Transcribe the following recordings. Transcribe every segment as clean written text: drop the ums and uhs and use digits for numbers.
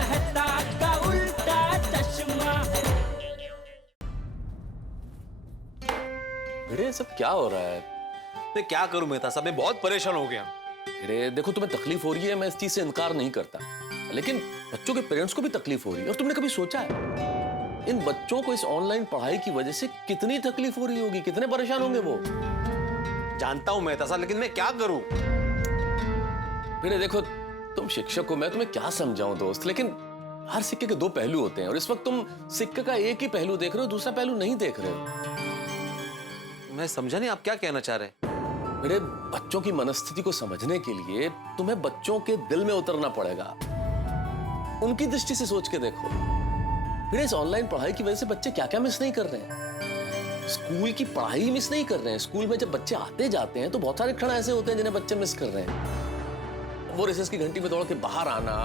मेहता का उल्टा चश्मा। भिड़े सब क्या हो रहा है? मैं क्या करूं मेहता साहब, मैं बहुत परेशान हो गया। भिड़े देखो, तुम्हें तकलीफ हो रही है, मैं इस चीज से इनकार नहीं करता, लेकिन बच्चों के पेरेंट्स को भी तकलीफ हो रही है। और तुमने कभी सोचा है इन बच्चों को इस ऑनलाइन पढ़ाई की वजह से कितनी तकलीफ हो रही होगी, कितने परेशान होंगे वो? जानता हूं मेहता साहब, लेकिन मैं क्या करूं? भिड़े देखो, तुम शिक्षक हो, मैं तुम्हें क्या समझाऊं दोस्त, लेकिन हर सिक्के के दो पहलू होते हैं और इस वक्त तुम सिक्के का एक ही पहलू देख रहे हो, दूसरा पहलू नहीं देख रहे हो। मैं समझा नहीं आप क्या कहना चाह रहे हैं। मेरे बच्चों की मनस्थिति को समझने के लिए तुम्हें बच्चों के दिल में उतरना पड़ेगा, उनकी दृष्टि से सोच के देखो। फिर इस ऑनलाइन पढ़ाई की वजह से बच्चे क्या क्या मिस नहीं कर रहे हैं, स्कूल की पढ़ाई मिस नहीं कर रहे हैं। स्कूल में जब बच्चे आते जाते हैं तो बहुत सारे क्षण ऐसे होते हैं जिन्हें बच्चे मिस कर रहे हैं। वो रिसेस की घंटी में दौड़ के बाहर आना,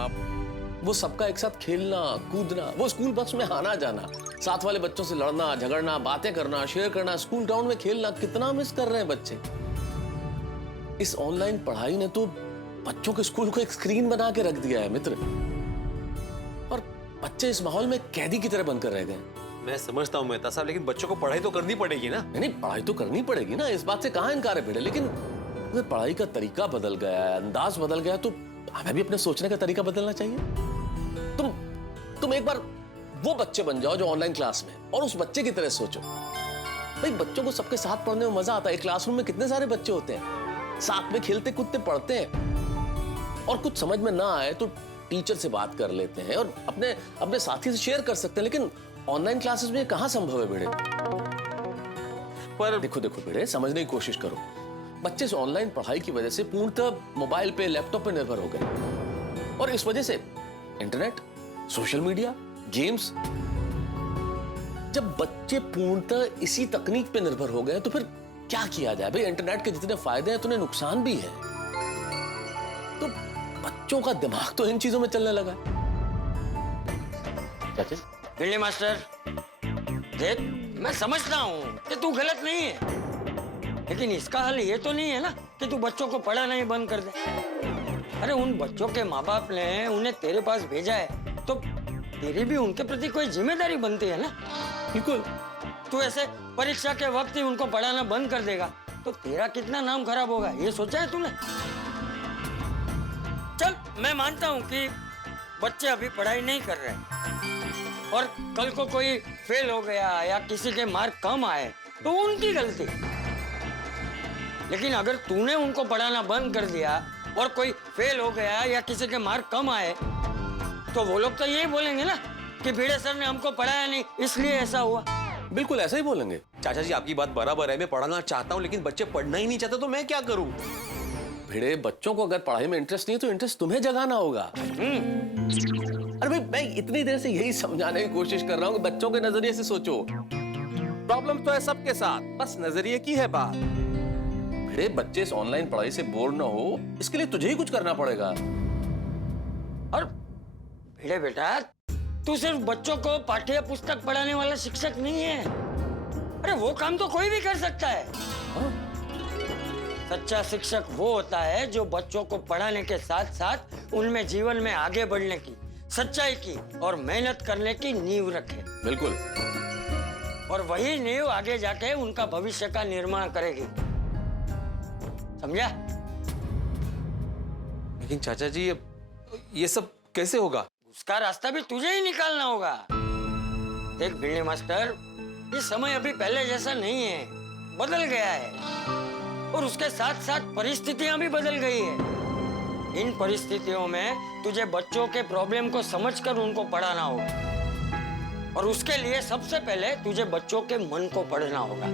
वो सबका एक साथ खेलना कूदना, वो स्कूल बस में आना जाना, साथ वाले बच्चों से लड़ना झगड़ना, बातें करना, शेयर करना, स्कूल ग्राउंड में खेलना, कितना मिस कर रहे हैं बच्चे। इस ऑनलाइन पढ़ाई ने तो बच्चों के स्कूल को एक स्क्रीन बना के रख दिया है मित्र, और बच्चे इस माहौल में कैदी की तरह बनकर रह गए। मैं समझता हूं मेहता साहब, लेकिन बच्चों को पढ़ाई तो करनी पड़ेगी ना। नहीं, पढ़ाई तो करनी पड़ेगी ना, इस बात से कहां इनकार है भिड़े, लेकिन अगर पढ़ाई का तरीका बदल गया है, अंदाज बदल गया, तो हमें भी अपने सोचने का तरीका बदलना चाहिए। तुम एक बार वो बच्चे बन जाओ जो ऑनलाइन क्लास में, और उस बच्चे की तरह सोचो। भाई बच्चों को सबके साथ पढ़ने में मजा आता है। क्लासरूम में कितने सारे बच्चे होते हैं, साथ में खेलते कूदते पढ़ते हैं, और कुछ समझ में ना आए तो टीचर से बात कर लेते हैं और अपने साथी से शेयर कर सकते हैं। लेकिन ऑनलाइन क्लासेस में कहां संभव है भिड़े? पर देखो भिड़े, समझने की कोशिश करो। बच्चे इस ऑनलाइन पढ़ाई की वजह से पूर्णतः मोबाइल पे, लैपटॉप पे निर्भर हो गए, और इस वजह से इंटरनेट, सोशल मीडिया, गेम्स। जब बच्चे पूर्णतः इसी तकनीक पे निर्भर हो गए तो फिर क्या किया जाए? भाई इंटरनेट के जितने फायदे हैं उतने नुकसान भी है। तो बच्चों का दिमाग तो इन चीजों में चलने लगा। चाचा भिड़े मास्टर, देख मैं समझता हूँ कि तू गलत नहीं है, लेकिन इसका हल ये तो नहीं है ना कि तू बच्चों को पढ़ाना ही बंद कर दे। अरे उन बच्चों के माँ बाप ने उन्हें तेरे पास भेजा है, तो तेरी भी उनके प्रति कोई जिम्मेदारी बनती है ना। बिल्कुल। तू ऐसे परीक्षा के वक्त ही उनको पढ़ाना बंद कर देगा तो तेरा कितना नाम खराब होगा, ये सोचा है तूने? चल मैं मानता हूँ कि बच्चे अभी पढ़ाई नहीं कर रहे हैं, और कल को कोई फेल हो गया या किसी के मार्क कम आए तो उनकी गलती। लेकिन अगर तूने उनको पढ़ाना बंद कर दिया और कोई फेल हो गया या किसी के मार्क कम आए तो वो लोग तो यही बोलेंगे ना कि भिड़े सर ने हमको पढ़ाया नहीं इसलिए ऐसा हुआ। बिल्कुल ऐसा ही बोलेंगे। चाचा जी आपकी बात बराबर है, मैं पढ़ाना चाहता हूं, लेकिन बच्चे पढ़ना ही नहीं चाहते, तो मैं क्या करूं? भिड़े बच्चों को अगर पढ़ाई में इंटरेस्ट नहीं है तो इंटरेस्ट तुम्हें जगाना होगा। अरे भाई मैं इतनी देर से यही समझाने की कोशिश कर रहा हूँ कि बच्चों के नजरिए से सोचो। प्रॉब्लम तो है सबके साथ, बस नजरिए की है बात। भिड़े बच्चे इस ऑनलाइन पढ़ाई से बोर ना हो, इसके लिए तुझे ही कुछ करना पड़ेगा। और भिड़े बेटा, तू सिर्फ बच्चों को पाठ्य पुस्तक पढ़ाने वाला शिक्षक नहीं है। अरे वो काम तो कोई भी कर सकता है। सच्चा शिक्षक वो होता है जो बच्चों को पढ़ाने के साथ साथ उनमें जीवन में आगे बढ़ने की, सच्चाई की और मेहनत करने की नींव रखे। बिल्कुल। और वही नींव आगे जाके उनका भविष्य का निर्माण करेगी, समझा? लेकिन चाचा जी ये सब कैसे होगा? उसका रास्ता भी तुझे ही निकालना होगा। देख भिड़े मास्टर, ये समय अभी पहले जैसा नहीं है, बदल गया है, और उसके साथ साथ परिस्थितियां भी बदल गई है। इन परिस्थितियों में तुझे बच्चों के प्रॉब्लम को समझकर उनको पढ़ाना होगा, और उसके लिए सबसे पहले तुझे बच्चों के मन को पढ़ना होगा।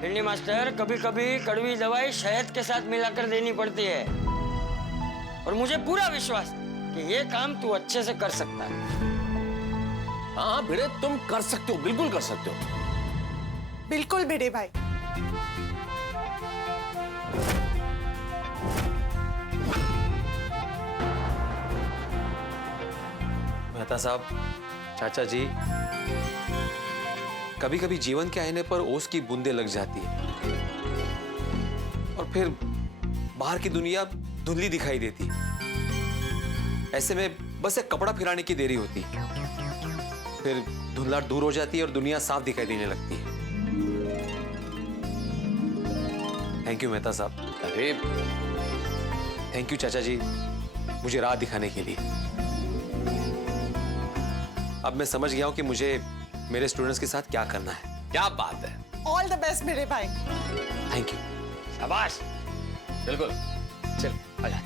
भिंडी मास्टर, कभी कभी कड़वी दवाई शहद के साथ मिलाकर देनी पड़ती है, और मुझे पूरा विश्वास कि ये काम तू अच्छे से कर सकता है। हाँ भिड़े, तुम कर सकते हो, बिल्कुल कर सकते हो। बिल्कुल भिड़े भाई। मेहता साहब, चाचा जी, कभी कभी जीवन के आईने पर ओस की बूंदें लग जाती है और फिर बाहर की दुनिया धुंधली दिखाई देती है। ऐसे में बस एक कपड़ा फिराने की देरी होती है, फिर धुंधलाहट दूर हो जाती है और दुनिया साफ दिखाई देने लगती है। थैंक यू मेहता साहब। अरे थैंक यू चाचा जी, मुझे राह दिखाने के लिए। अब मैं समझ गया हूं कि मुझे मेरे स्टूडेंट्स के साथ क्या करना है। क्या बात है, ऑल द बेस्ट मेरे भाई। Thank you. शाबाश। बिल्कुल, चल आजा।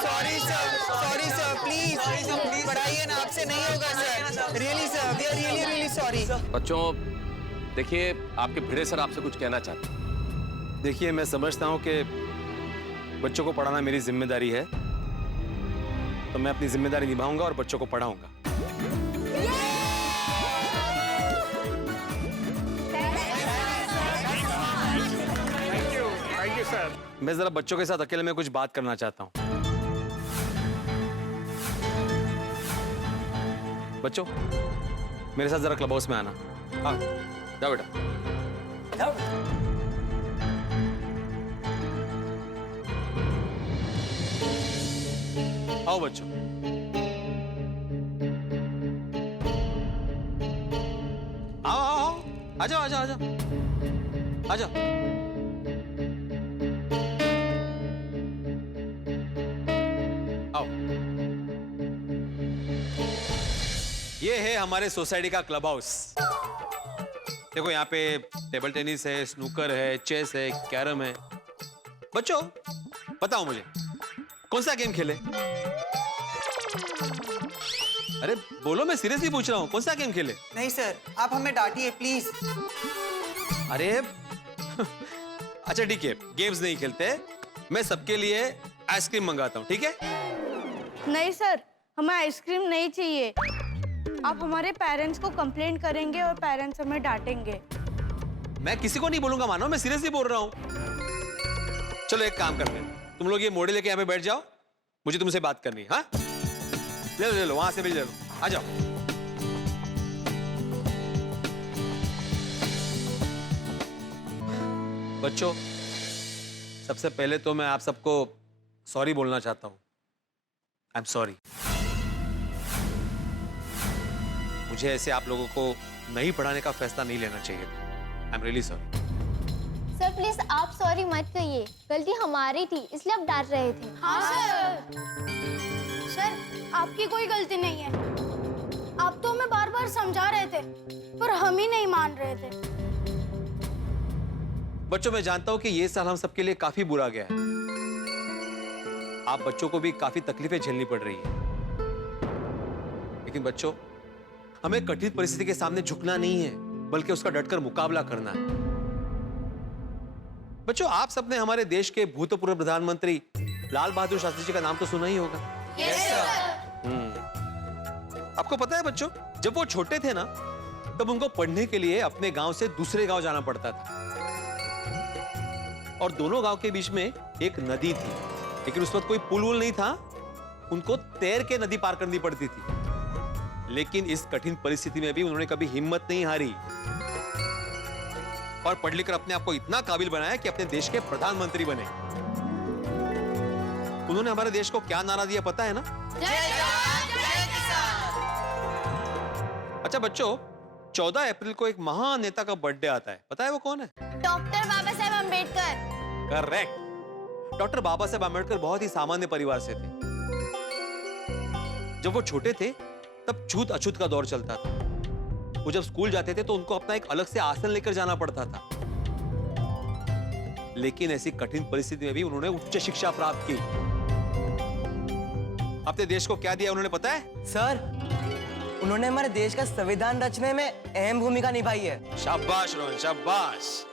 सॉरी सर प्लीज पढ़ाइए ना, आपसे नहीं होगा sir. Really sir, we are really sorry. बच्चों देखिए, आपके भिड़े सर आपसे कुछ कहना चाहते हैं। देखिए, मैं समझता हूं कि बच्चों को पढ़ाना मेरी जिम्मेदारी है, तो मैं अपनी जिम्मेदारी निभाऊंगा और बच्चों को पढ़ाऊंगा। Thank you sir. मैं जरा बच्चों के साथ अकेले में कुछ बात करना चाहता हूं। बच्चों, मेरे साथ जरा क्लब हाउस में आना। हाँ, जाओ बेटा। आओ बच्चों। आओ आओ आओ, आ जाओ आ जाओ आ जाओ आ जाओ। आओ। ये है हमारे सोसाइटी का क्लब हाउस। देखो, यहाँ पे टेबल टेनिस है, स्नूकर है, चेस है, कैरम है। बच्चों बताओ मुझे, कौन सा गेम खेले? अरे बोलो, मैं सीरियसली पूछ रहा हूँ, कौन सा गेम खेले? नहीं सर, आप हमें डांटिए प्लीज। अरे अच्छा ठीक है, गेम्स नहीं खेलते, मैं सबके लिए आइसक्रीम मंगाता हूँ, ठीक है? नहीं सर, हमें आइसक्रीम नहीं चाहिए। आप हमारे पेरेंट्स को कंप्लेंट करेंगे और पेरेंट्स हमें डांटेंगे। मैं किसी को नहीं बोलूंगा, मानो, मैं सीरियसली बोल रहा हूँ। चलो एक काम करते हैं, तुम लोग ये मोड़े लेके यहाँ पे बैठ जाओ, मुझे तुमसे बात करनी है। हाँ, ले लो वहां से भी ले लो, आ जाओ। बच्चों, सबसे पहले तो मैं आप सबको सॉरी बोलना चाहता हूं। I am sorry. मुझे ऐसे आप लोगों को नहीं पढ़ाने का फैसला नहीं लेना चाहिए था। I am really sorry. Sir please आप सॉरी मत कहिए, गलती हमारी थी, इसलिए आप डांट रहे थे। हाँ सर। सर, आपकी कोई गलती नहीं है। आप तो हमें बार बार समझा रहे थे, पर हम ही नहीं मान रहे थे। बच्चों, मैं जानता हूं कि ये साल हम सबके लिए काफी बुरा गया है। आप बच्चों को भी काफी तकलीफें झेलनी पड़ रही है, लेकिन बच्चों, हमें कठिन परिस्थिति के सामने झुकना नहीं है, बल्कि उसका डटकर मुकाबला करना है। बच्चों, आप सबने हमारे देश के भूतपूर्व प्रधानमंत्री लाल बहादुर शास्त्री जी का नाम तो सुना ही होगा। आपको पता है बच्चों, जब वो छोटे थे ना, तब उनको पढ़ने के लिए अपने गांव से दूसरे गांव जाना पड़ता था, और दोनों गांव के बीच में एक नदी थी, लेकिन उस वक्त कोई पुल वुल नहीं था, उनको तैर के नदी पार करनी पड़ती थी। लेकिन इस कठिन परिस्थिति में भी उन्होंने कभी हिम्मत नहीं हारी और पढ़ लिखकर अपने आप को इतना काबिल बनाया कि अपने देश के प्रधानमंत्री बने। उन्होंने हमारे देश को क्या नारा दिया पता है ना? अच्छा बच्चों, 14 अप्रैल को एक महान नेता का बर्थडे आता है, पता है वो कौन है? Doctor Baba Saheb Ambedkar. Correct. Doctor Baba Saheb Ambedkar बहुत ही सामान्य परिवार से थे। जब वो छोटे थे तब छूत अछूत का दौर चलता था। वो जब स्कूल जाते थे तो उनको अपना एक अलग से आसन लेकर जाना पड़ता था, लेकिन ऐसी कठिन परिस्थिति में भी उन्होंने उच्च शिक्षा प्राप्त की। अपने देश को क्या दिया उन्होंने पता है? सर, उन्होंने हमारे देश का संविधान रचने में अहम भूमिका निभाई है। शाबाश रोहन, शाबाश।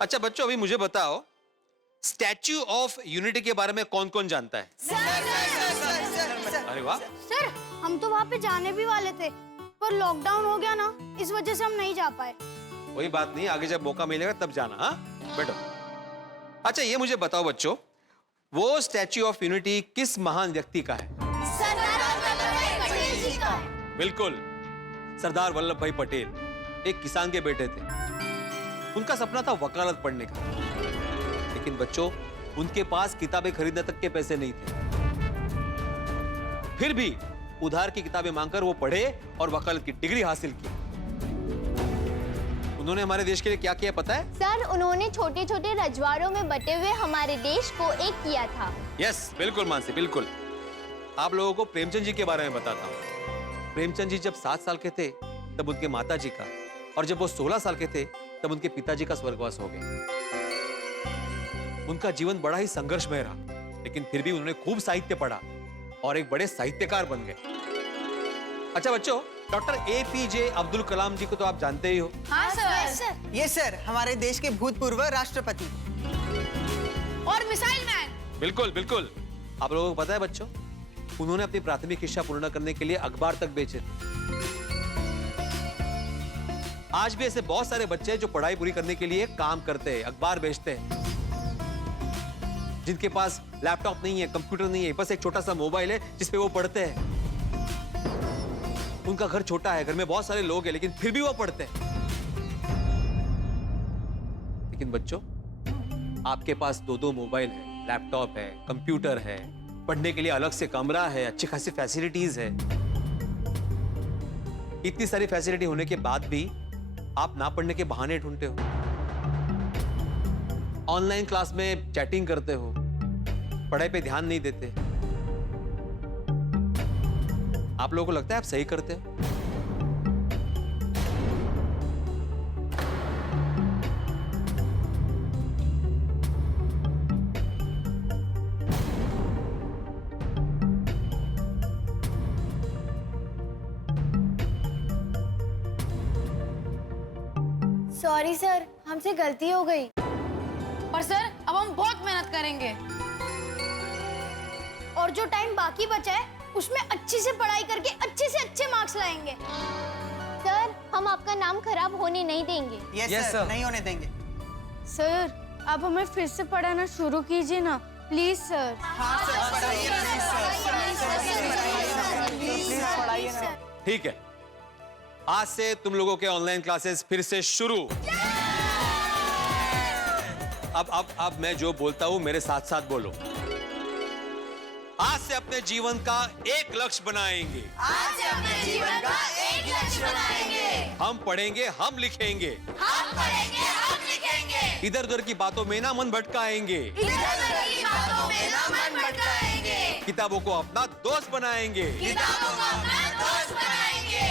अच्छा बच्चों, अभी मुझे बताओ, स्टैच्यू ऑफ यूनिटी के बारे में कौन कौन जानता है? अरे वाह। सर, हम तो वहाँ पे जाने भी वाले थे, पर लॉकडाउन हो गया ना, इस वजह से हम नहीं जा पाए। कोई बात नहीं, आगे जब मौका मिलेगा तब जाना। हाँ बैठो। अच्छा ये मुझे बताओ बच्चों, वो स्टैच्यू ऑफ यूनिटी किस महान व्यक्ति का है? बिल्कुल, सरदार वल्लभ भाई पटेल एक किसान के बेटे थे। उनका सपना था वकालत पढ़ने का, लेकिन बच्चों उनके पास किताबें खरीदने तक के पैसे नहीं थे। फिर भी उधार की किताबें मांगकर वो पढ़े और वकालत की डिग्री हासिल की। उन्होंने हमारे देश के लिए क्या किया पता है? सर उन्होंने छोटे छोटे रजवाड़ों में बटे हुए हमारे देश को एक किया था। यस, बिल्कुल मानसी, बिल्कुल। आप लोगों को प्रेमचंद जी के बारे में बताता हूँ। प्रेमचंद जी जब 7 साल के थे तब उनके माताजी का, और जब वो 16 साल के थे तब उनके पिताजी का स्वर्गवास हो गया। उनका जीवन बड़ा ही संघर्षमय रहा, लेकिन फिर भी उन्होंने खूब साहित्य पढ़ा और एक बड़े साहित्यकार बन गए। अच्छा बच्चों, डॉक्टर APJ अब्दुल कलाम जी को तो आप जानते ही हो। हाँ सर। ये सर हमारे देश के भूतपूर्व राष्ट्रपति और मिसाइल मैन। बिल्कुल बिल्कुल। आप लोगों को पता है बच्चों, उन्होंने अपनी प्राथमिक शिक्षा पूर्ण करने के लिए अखबार तक बेचे थे। आज भी ऐसे बहुत सारे बच्चे हैं जो पढ़ाई पूरी करने के लिए काम करते हैं, अखबार बेचते हैं, जिनके पास लैपटॉप नहीं है, कंप्यूटर नहीं है, बस एक छोटा सा मोबाइल है जिसपे वो पढ़ते हैं। उनका घर छोटा है, घर में बहुत सारे लोग हैं, लेकिन फिर भी वो पढ़ते हैं। लेकिन बच्चों, आपके पास 2-2 मोबाइल है, लैपटॉप है, कंप्यूटर है, पढ़ने के लिए अलग से कमरा है, अच्छी खासी फैसिलिटीज है। इतनी सारी फैसिलिटी होने के बाद भी आप ना पढ़ने के बहाने ढूंढते हो, ऑनलाइन क्लास में चैटिंग करते हो, पढ़ाई पे ध्यान नहीं देते। आप लोगों को लगता है आप सही करते हो? सॉरी सर, हमसे गलती हो गई। पर सर अब हम बहुत मेहनत करेंगे और जो टाइम बाकी बचा है उसमें अच्छे से पढ़ाई करके अच्छे से अच्छे मार्क्स लाएंगे। सर हम आपका नाम खराब होने नहीं देंगे। यस सर, नहीं होने देंगे। सर अब हमें फिर से पढ़ाना शुरू कीजिए ना, प्लीज सर। हाँ सर, पढ़ाइए ना प्लीज सर। ठीक है, आज से तुम लोगों के ऑनलाइन क्लासेस फिर से शुरू। अब मैं जो बोलता हूं मेरे साथ साथ बोलो। आज से अपने जीवन का एक लक्ष्य बनाएंगे। आज से अपने जीवन का एक लक्ष्य बनाएंगे। हम पढ़ेंगे, हम लिखेंगे, हम पढ़ेंगे, हम लिखेंगे। इधर उधर की बातों में ना मन भटकाएंगे, इधर-उधर की बातों में ना मन भटकाएंगे। किताबों को अपना दोस्त बनाएंगे, किताबों को अपना दोस्त बनाएंगे।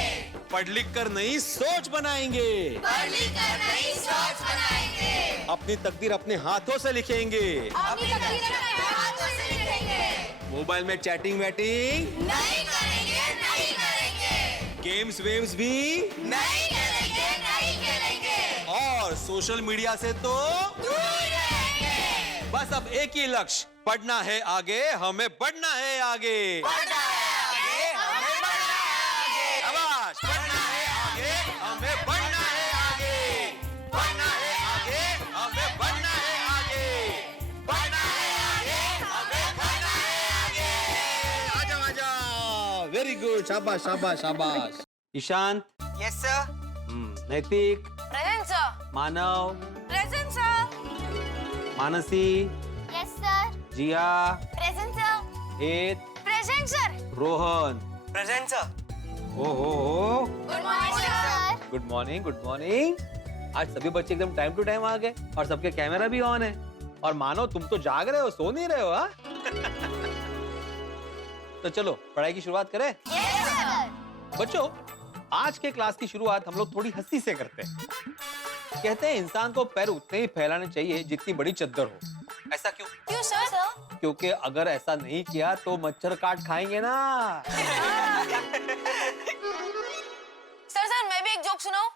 पढ़ लिख कर नई सोच बनाएंगे, पढ़ लिख कर नई सोच बनाएंगे। अपनी तकदीर अपने हाथों से लिखेंगे, अपनी तकदीर अपने हाथों से लिखेंगे। मोबाइल में चैटिंग वैटिंग नहीं करेंगे, नहीं करेंगे। गेम्स वेम्स भी नहीं खेलेंगे, नहीं खेलेंगे। और सोशल मीडिया से तो दूर रहेंगे। बस अब एक ही लक्ष्य, पढ़ना है आगे, हमें बढ़ना है आगे। पढ़ना है आगे, हमें बढ़ना है आगे। शाबाश, पढ़ना है आगे, हमें बढ़ना है आगे। पढ़ना है आगे, हमें बढ़ना है आगे। पढ़ना है आगे, हमें बढ़ना है आगे। आजा आजा, वेरी गुड, शाबाश शाबाश शाबाश। Ishant, yes sir. Naitik, present sir. Manav, present sir. Mansi, yes sir. Jiya, present sir. Het, present sir. Rohan. Present sir. ओहो, good morning sir. Good morning, good morning. आज सभी बच्चे एकदम टाइम टू टाइम आ गए और सबके कैमरा भी ऑन है। और मानो तुम तो जाग रहे हो, सो नहीं रहे हो। हाँ? तो चलो पढ़ाई की शुरुआत करें। Yes sir. बच्चों, आज के क्लास की शुरुआत हम लोग थोड़ी हंसी से करते हैं। कहते हैं इंसान को पैर उतने ही फैलाने चाहिए जितनी बड़ी चद्दर हो। ऐसा क्यों? क्यों सर? क्योंकि अगर ऐसा नहीं किया तो मच्छर काट खाएंगे ना। सर मैं भी एक जोक सुनाऊं?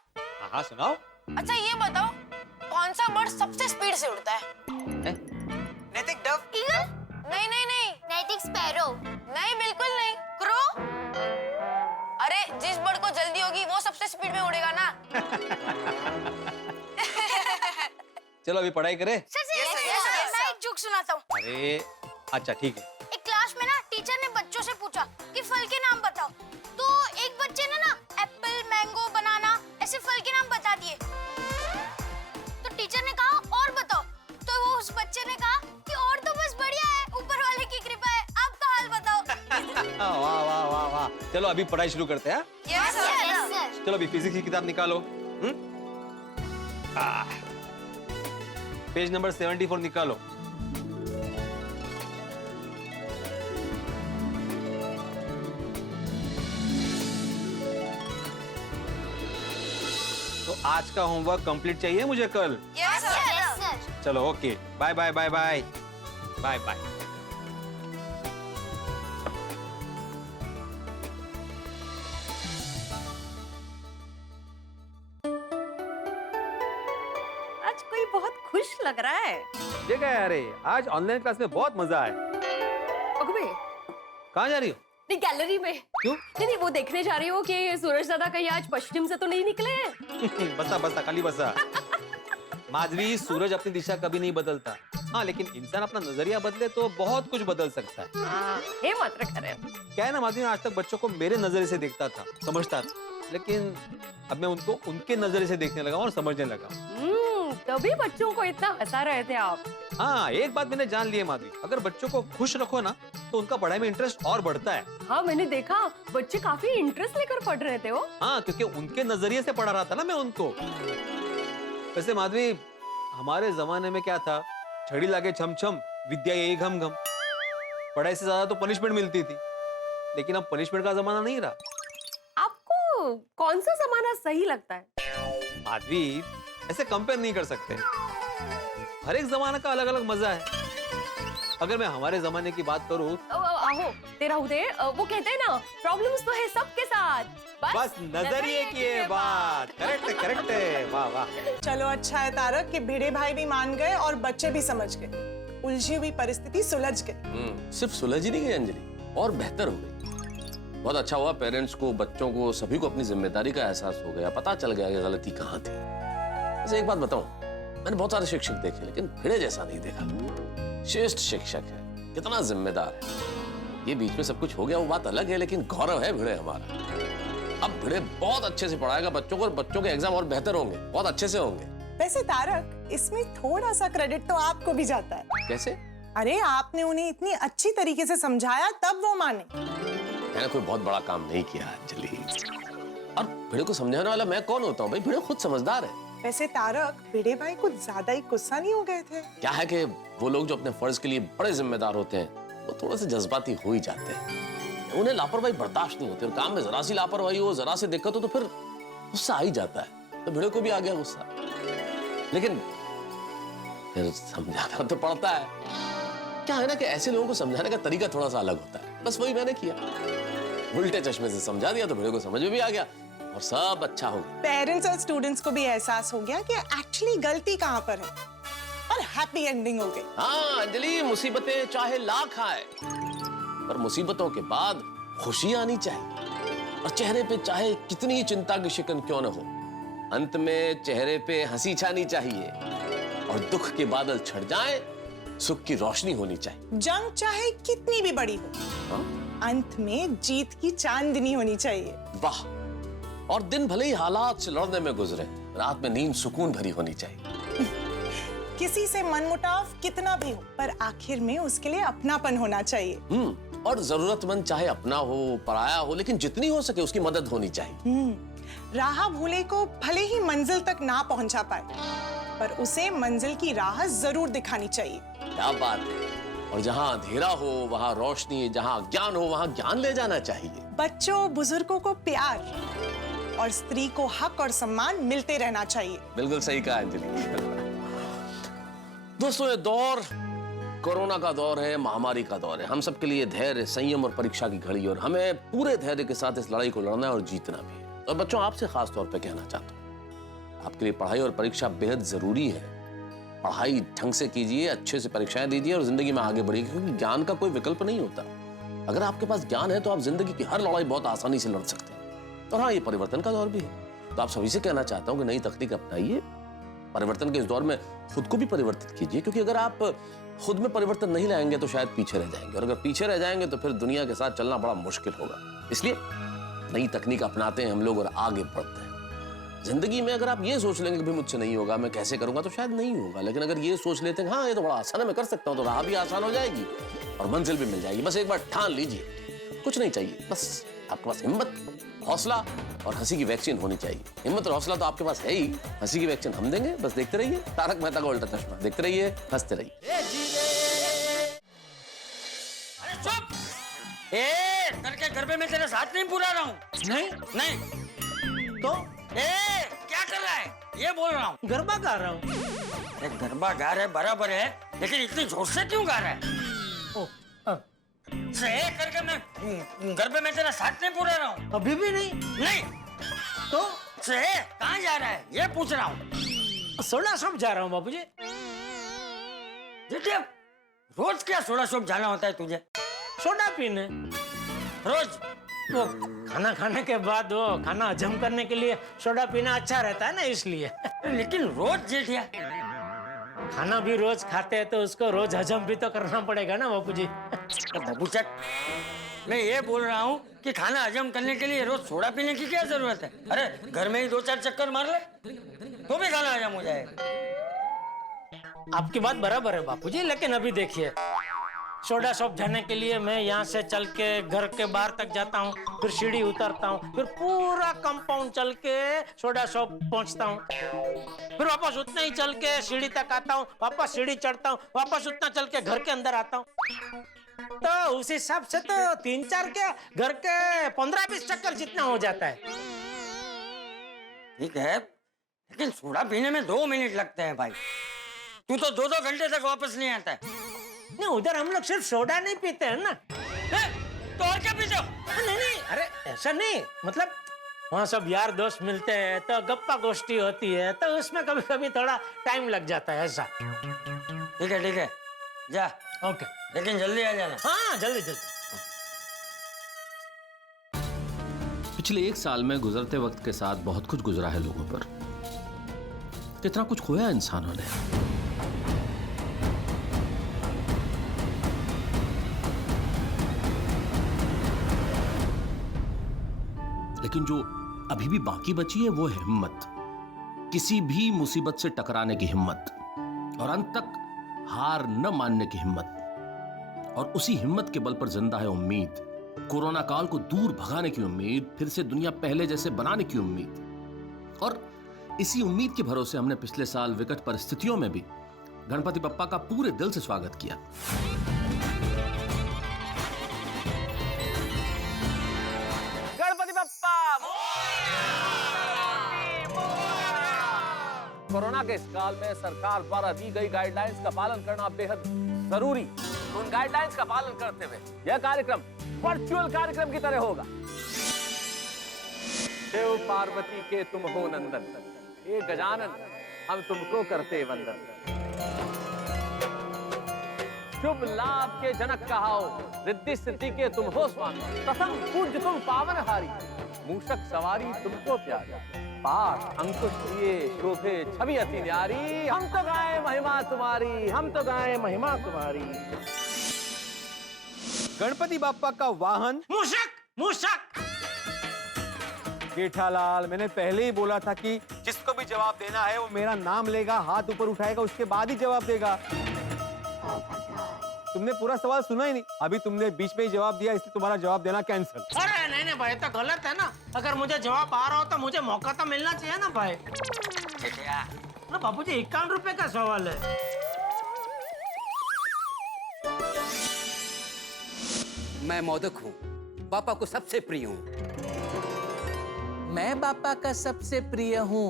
हाँ सुनाओ। अच्छा ये बताओ, कौन सा बर्ड सबसे स्पीड से उड़ता है? नैतिक डव। ईगल? नहीं नहीं नहीं। नैतिक स्पैरो। नहीं बिल्कुल नहीं। क्रो? अरे जिस बर्ड को जल्दी होगी वो सबसे स्पीड में उड़ेगा ना। चलो अभी पढ़ाई करें। सर मैं एक जोक सुनाता हूँ। अरे अच्छा ठीक है। एक क्लास में ना टीचर ने बच्चों से पूछा कि फल के नाम बताओ। तो एक बच्चे ने ना एप्पल, मैंगो, बनाना ऐसे फल के नाम बता दिए। चलो अभी पढ़ाई शुरू करते हैं। Yes sir. चलो अभी फिजिक्स की किताब निकालो। पेज नंबर 74 निकालो। तो आज का होमवर्क कंप्लीट चाहिए मुझे कल। Yes sir. चलो okay, bye bye bye bye bye bye. आज कोई बहुत खुश लग रहा है। देखा है, अरे आज ऑनलाइन क्लास में बहुत मजा आया। अगबे, कहाँ जा रही हो? नहीं गैलरी में। क्यों? नहीं वो देखने जा रही हो कि सूरज दादा कहीं आज पश्चिम से तो नहीं निकले हैं। बसा बसा खाली बसा। माधवी, सूरज अपनी दिशा कभी नहीं बदलता। हाँ, लेकिन इंसान अपना नजरिया बदले तो बहुत कुछ बदल सकता है। हे मत करे। क्या है ना माधवी, आज तक बच्चों को मेरे नजरिए से देखता था, समझता था, लेकिन अब मैं उनको उनके नजरिए से देखने लगा और समझने लगा। तभी बच्चों को इतना हंसा रहे थे आप। हाँ, एक बात मैंने जान ली है माधवी, अगर बच्चों को खुश रखो ना तो उनका पढ़ाई में इंटरेस्ट और बढ़ता है। हाँ मैंने देखा, बच्चे काफी इंटरेस्ट लेकर पढ़ रहे थे वो। हाँ, क्योंकि उनके नजरिए से पढ़ा रहा था ना मैं उनको। वैसे माधवी, हमारे जमाने में क्या था, छड़ी लागे छम छम, विद्या यही घम घम। पढ़ाई से ज्यादा तो पनिशमेंट मिलती थी, लेकिन अब पनिशमेंट का जमाना नहीं रहा। आपको कौन सा जमाना सही लगता है? माधवी, ऐसे कंपेयर नहीं कर सकते। हर एक जमाना का अलग अलग मजा है। अगर मैं हमारे जमाने की बात करूं, आहो तेरा उदय, वो कहते हैं ना, प्रॉब्लम्स तो है सबके साथ, बस नजरिए की ये बात। करेक्ट करेक्ट है, वाह वाह। चलो अच्छा है तारक कि भिड़े भाई भी मान गए और बच्चे भी समझ गए। उलझी हुई परिस्थिति सुलझ गई। सिर्फ सुलझ ही नहीं गई अंजलि, और बेहतर हो गई। बहुत अच्छा हुआ, पेरेंट्स को, बच्चों को, सभी को अपनी जिम्मेदारी का एहसास हो गया, पता चल गया कि गलती कहाँ थी। वैसे एक बात बताऊं, मैंने बहुत सारे शिक्षक देखे, लेकिन भिड़े जैसा नहीं देखा। श्रेष्ठ शिक्षक है, कितना जिम्मेदार है। ये बीच में सब कुछ हो गया वो बात अलग है, लेकिन गौरव है भिड़े हमारा। अब भिड़े बहुत अच्छे से पढ़ाएगा बच्चों को, और बच्चों के एग्जाम और बेहतर होंगे, बहुत अच्छे से होंगे। वैसे तारक, इसमें थोड़ा सा क्रेडिट तो आपको भी जाता है। कैसे? अरे आपने उन्हें इतनी अच्छी तरीके से समझाया, तब वो माने। मैंने कोई बहुत बड़ा काम नहीं किया अंजलि, और भिड़े को समझाने वाला मैं कौन होता हूँ भाई? भिड़े खुद समझदार है। वैसे तारक, भिड़े भाई कुछ ज्यादा ही गुस्सा नहीं हो गए थे? क्या है कि वो लोग जो अपने फर्ज के लिए बड़े जिम्मेदार होते हैं, वो थोड़े से जज्बाती हो ही जाते हैं। उन्हें लापरवाही बर्दाश्त नहीं होती, और काम में जरा सी लापरवाही हो, जरा सी दिक्कत हो तो फिर गुस्सा आ ही जाता है। तो भिड़े को भी आ गया गुस्सा, लेकिन फिर समझाना तो पड़ता है। क्या है ना कि ऐसे लोगों को समझाने का तरीका थोड़ा सा अलग होता है, बस वही मैंने किया। उल्टे चश्मे से समझा दिया तो भिड़े को समझ में भी आ गया, और सब अच्छा हो गया। पेरेंट्स और स्टूडेंट्स को भी एहसास हो गया कि एक्चुअली गलती कहाँ पर है, और हैप्पी एंडिंग हो गई। हाँ अंजलि, मुसीबतें चाहे लाख आए, पर मुसीबतों के बाद खुशी आनी चाहिए। और चेहरे पे चाहे कितनी चिंता की शिकन क्यों न हो, अंत में चेहरे पे हंसी छानी चाहिए, और दुख के बादल छट जाएं, सुख की रोशनी होनी चाहिए। जंग चाहे कितनी भी बड़ी हो, अंत में जीत की चांदनी होनी चाहिए। वाह। और दिन भले ही हालात से लड़ने में गुजरे, रात में नींद सुकून भरी होनी चाहिए। किसी से मनमुटाव कितना भी हो, पर आखिर में उसके लिए अपनापन होना चाहिए। और जरूरतमंद चाहे अपना हो पराया हो, लेकिन जितनी हो सके उसकी मदद होनी चाहिए। राह भूले को भले ही मंजिल तक ना पहुंचा पाए, पर उसे मंजिल की राह जरूर दिखानी चाहिए। क्या बात है। और जहाँ अंधेरा हो वहाँ रोशनी, जहाँ ज्ञान हो वहाँ ज्ञान ले जाना चाहिए। बच्चों बुजुर्गों को प्यार, और स्त्री को हक और सम्मान मिलते रहना चाहिए। बिल्कुल सही कहा अंजलि। दोस्तों, ये दौर कोरोना का दौर है, महामारी का दौर है। हम सबके लिए धैर्य, संयम और परीक्षा की घड़ी, और हमें पूरे धैर्य के साथ इस लड़ाई को लड़ना है और जीतना भी है। और बच्चों, आपसे खास तौर पे कहना चाहता हूँ, आपके लिए पढ़ाई और परीक्षा बेहद जरूरी है। पढ़ाई ढंग से कीजिए, अच्छे से परीक्षाएं दीजिए, और जिंदगी में आगे बढ़िए, क्योंकि ज्ञान का कोई विकल्प नहीं होता। अगर आपके पास ज्ञान है तो आप जिंदगी की हर लड़ाई बहुत आसानी से लड़ सकते हैं। और हाँ, ये परिवर्तन का दौर भी है, तो आप सभी से कहना चाहता हूँ कि नई तकनीक अपनाइए। परिवर्तन के इस दौर में खुद को भी परिवर्तित कीजिए, क्योंकि अगर आप खुद में परिवर्तन नहीं लाएंगे तो शायद पीछे रह जाएंगे, और अगर पीछे रह जाएंगे तो फिर दुनिया के साथ चलना बड़ा मुश्किल होगा। इसलिए नई तकनीक अपनाते हैं हम लोग और आगे बढ़ते हैं। जिंदगी में अगर आप ये सोच लेंगे कि भाई मुझसे नहीं होगा, मैं कैसे करूंगा, तो शायद नहीं होगा। लेकिन अगर ये सोच लेते हैं हाँ ये तो बड़ा आसान है, मैं कर सकता हूँ, तो राह भी आसान हो जाएगी और मंजिल भी मिल जाएगी। बस एक बार ठान लीजिए, कुछ नहीं चाहिए, बस आपके पास हिम्मत, हौसला और हंसी की वैक्सीन होनी चाहिए। हिम्मत और हौसला तो आपके पास है ही, हंसी की वैक्सीन हम देंगे। बस देखते रहिए तारक मेहता का उल्टा चश्मा, देखते रहिए, हंसते रहिए। अरे चुप! करके गरबे में तेरे साथ नहीं पूरा रहा हूँ। नहीं तो क्या कर रहा है ये बोल रहा हूँ। गरबा गा रहा हूँ। गरबा गा रहे बराबर है, लेकिन इतनी जोर से क्यों गा रहा है? करके मैं गरबे में तेरा साथ नहीं पूरा रहा हूँ। अभी भी नहीं? नहीं तो कहाँ जा रहा है ये पूछ रहा हूँ। सोडा शॉप जा रहा हूँ बाबूजी। देखिए रोज क्या सोडा शॉप जाना होता है तुझे? सोडा पीने रोज? वो खाना खाने के बाद वो खाना हजम करने के लिए सोडा पीना अच्छा रहता है ना, इसलिए। लेकिन रोज जेठिया खाना भी रोज खाते हैं तो उसको रोज हजम भी तो करना पड़ेगा ना बाबूजी। बाबू चक, मैं ये बोल रहा हूँ कि खाना हजम करने के लिए रोज सोडा पीने की क्या जरूरत है? अरे घर में ही 2-4 चक्कर मार ले तो भी खाना हजम हो जाएगा। आपकी बात बराबर है बापूजी, लेकिन अभी देखिए सोडा शॉप जाने के लिए मैं यहाँ से चल के घर के बाहर तक जाता हूँ, फिर सीढ़ी उतरता हूँ, फिर पूरा कंपाउंड चल के सोडा शॉप पहुँचता हूँ, फिर वापस उतना ही चल के सीढ़ी तक आता हूँ, वापस सीढ़ी चढ़ता हूँ, वापस उतना चल के घर के अंदर आता हूँ। तो उस हिसाब से तो 3-4 के घर के 15-20 चक्कर जितना हो जाता है। ठीक है, लेकिन सोडा पीने में 2 मिनट लगते हैं भाई। तू तो 2-2 घंटे तक वापस नहीं आता है। नहीं, उधर हम लोग सिर्फ सोडा नहीं पीते हैं ना। तो और क्या पीते हो? नहीं, अरे ऐसा नहीं, मतलब वहाँ सब यार दोस्त मिलते हैं तो गप्पा गोष्ठी होती है, तो उसमें कभी कभी थोड़ा टाइम लग जाता है ऐसा। ठीक है, जा। ओके, लेकिन जल्दी आ जाना। हाँ जल्दी। पिछले 1 साल में गुजरते वक्त के साथ बहुत कुछ गुजरा है लोगों पर, कितना कुछ खोया इंसानों ने। लेकिन जो अभी भी बाकी बची है वो है हिम्मत, किसी भी मुसीबत से टकराने की हिम्मत और अंत तक हार न मानने की हिम्मत। और उसी हिम्मत के बल पर जिंदा है उम्मीद, कोरोना काल को दूर भगाने की उम्मीद, फिर से दुनिया पहले जैसे बनाने की उम्मीद। और इसी उम्मीद के भरोसे हमने पिछले साल विकट परिस्थितियों में भी गणपति बप्पा का पूरे दिल से स्वागत किया। गणपति बप्पा कोरोना के इस काल में सरकार द्वारा दी गई गाइडलाइंस का पालन करना बेहद जरूरी। तो उन गाइडलाइंस का पालन करते हुए यह कार्यक्रम वर्चुअल कार्यक्रम की तरह होगा। शिव पार्वती के तुम हो नंदन, हे गजानन हम तुमको करते वंदन। शुभ लाभ के जनक कहाओ, रिद्धि सिद्धि के तुम हो स्वामी। प्रथम पूज्य तुम पावनहारी, मूषक सवारी तुमको प्यारी। पाठ अंकुश लिए शोभे छवि अति न्यारी। हम तो गाए महिमा तुम्हारी, हम तो गाए महिमा तुम्हारी। गणपति बाप्पा का वाहन मूषक। जेठालाल, मैंने पहले ही बोला था कि जिसको भी जवाब देना है वो मेरा नाम लेगा, हाथ ऊपर उठाएगा, उसके बाद ही जवाब देगा। तुमने पूरा सवाल सुना ही नहीं, अभी तुमने बीच में ही जवाब दिया, इसलिए तुम्हारा जवाब देना कैंसिल। अरे नहीं भाई, तो गलत है ना। अगर मुझे जवाब आ रहा हो तो मुझे मौका तो मिलना चाहिए ना भाई। ना बापूजी 51 रुपए का सवाल है। मैं मोदक हूँ, पापा को सबसे प्रिय हूँ। मैं पापा का सबसे प्रिय हूँ,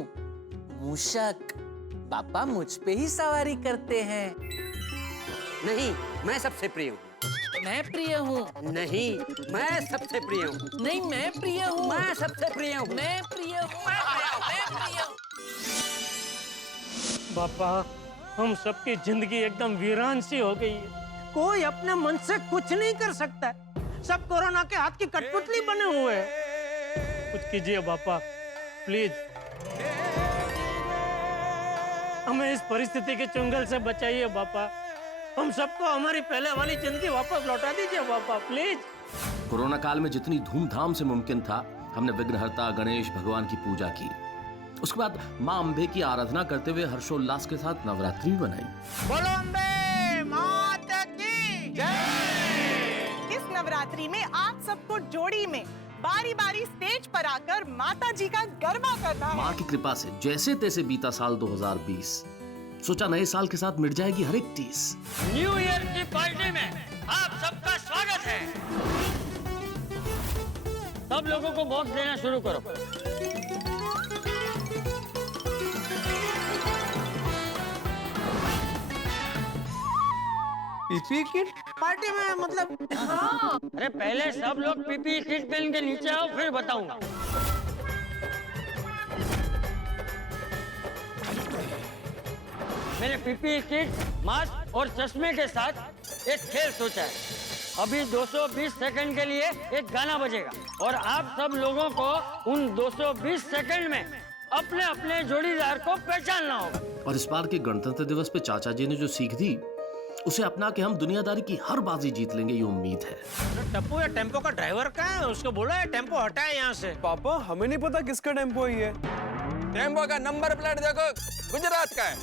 मूषक। पापा मुझ पे ही सवारी करते हैं। नहीं, मैं सबसे प्रिय हूँ। मैं प्रिय हूँ। नहीं, मैं सबसे प्रिय हूँ। नहीं, मैं प्रिय हूँ। मैं सबसे प्रिय हूँ। मैं प्रिय हूँ। मैं प्रिय हूँ। पापा, हम सबकी जिंदगी एकदम वीरान सी हो गई है। कोई अपने मन से कुछ नहीं कर सकता है। सब कोरोना के हाथ की कठपुतली बने हुए हैं। कुछ कीजिए पापा, प्लीज। हमें इस परिस्थिति के चुंगल से बचाइए पापा। हम सबको हमारी पहले वाली जिंदगी वापस लौटा दीजिए पापा, प्लीज। कोरोना काल में जितनी धूमधाम से मुमकिन था, हमने विघ्नहर्ता गणेश भगवान की पूजा की। उसके बाद माँ अम्बे की आराधना करते हुए हर्षोल्लास के साथ नवरात्रि भी बनाई। बोलो अम्बे माता की जय। इस नवरात्रि में आप सबको जोड़ी में बारी बारी स्टेज पर आकर माता जी का गरबा करना है। माँ की कृपा से जैसे तैसे बीता साल 2020, सोचा नए साल के साथ मिट जाएगी हर एक टीस। न्यू ईयर की पार्टी में आप सबका स्वागत है। सब लोगों को बॉक्स देना शुरू करो। पीपी किट पार्टी में मतलब अरे पहले सब लोग पीपी किट पहन के नीचे आओ, फिर बताऊंगा। मैंने पीपी किट, मास्क और चश्मे के साथ एक खेल सोचा है। अभी 220 सेकंड के लिए एक गाना बजेगा और आप सब लोगों को उन 220 सेकंड में अपने अपने जोड़ीदार को पहचानना होगा। और इस बार के गणतंत्र दिवस पे चाचा जी ने जो सीख दी, उसे अपना के हम दुनियादारी की हर बाजी जीत लेंगे, ये उम्मीद है। टप्पू या टेम्पो का ड्राइवर कहाँ है? उसको बोलो ये टेम्पो हटाए यहाँ से। पापा हमें नहीं पता किसका टेम्पो ही है। टेम्पो का नंबर प्लेट देखो, गुजरात का है।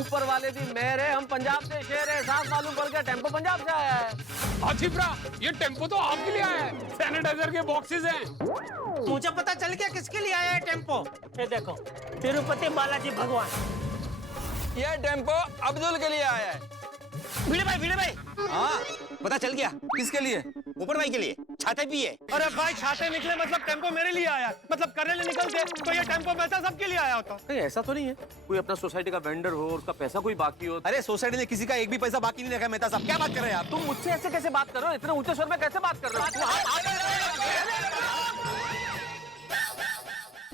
ऊपर वाले भी मेहर है, हम पंजाब से शेर है, साफ मालूम पड़ गया टेम्पो पंजाब से आया है। आसिफरा, ये टेम्पो तो आपके लिए आया है। सैनिटाइजर के बॉक्सेस हैं। मुझे पता चल गया किसके लिए आया है टेम्पो। ये देखो, तिरुपति बालाजी भगवान। ये टेम्पो अब्दुल के लिए आया है। भिड़े भाई। हाँ, पता चल गया। किसके लिए? ऊपर भाई के लिए। छाते भी है। अरे भाई, छाते निकले मतलब टेम्पो मेरे लिए आया। मतलब करेले निकलते तो ये टेम्पो पैसा सबके लिए आया होता। नहीं ऐसा तो नहीं है, कोई अपना सोसाइटी का वेंडर हो, उसका पैसा कोई बाकी हो। अरे सोसाइटी ने किसी का एक भी पैसा बाकी नहीं रखा। मेहता साहब क्या बात कर रहे हैं आप? तुम मुझसे ऐसे कैसे बात कर रहे हो? इतने ऊंचे स्वर में कैसे बात कर रहे हो?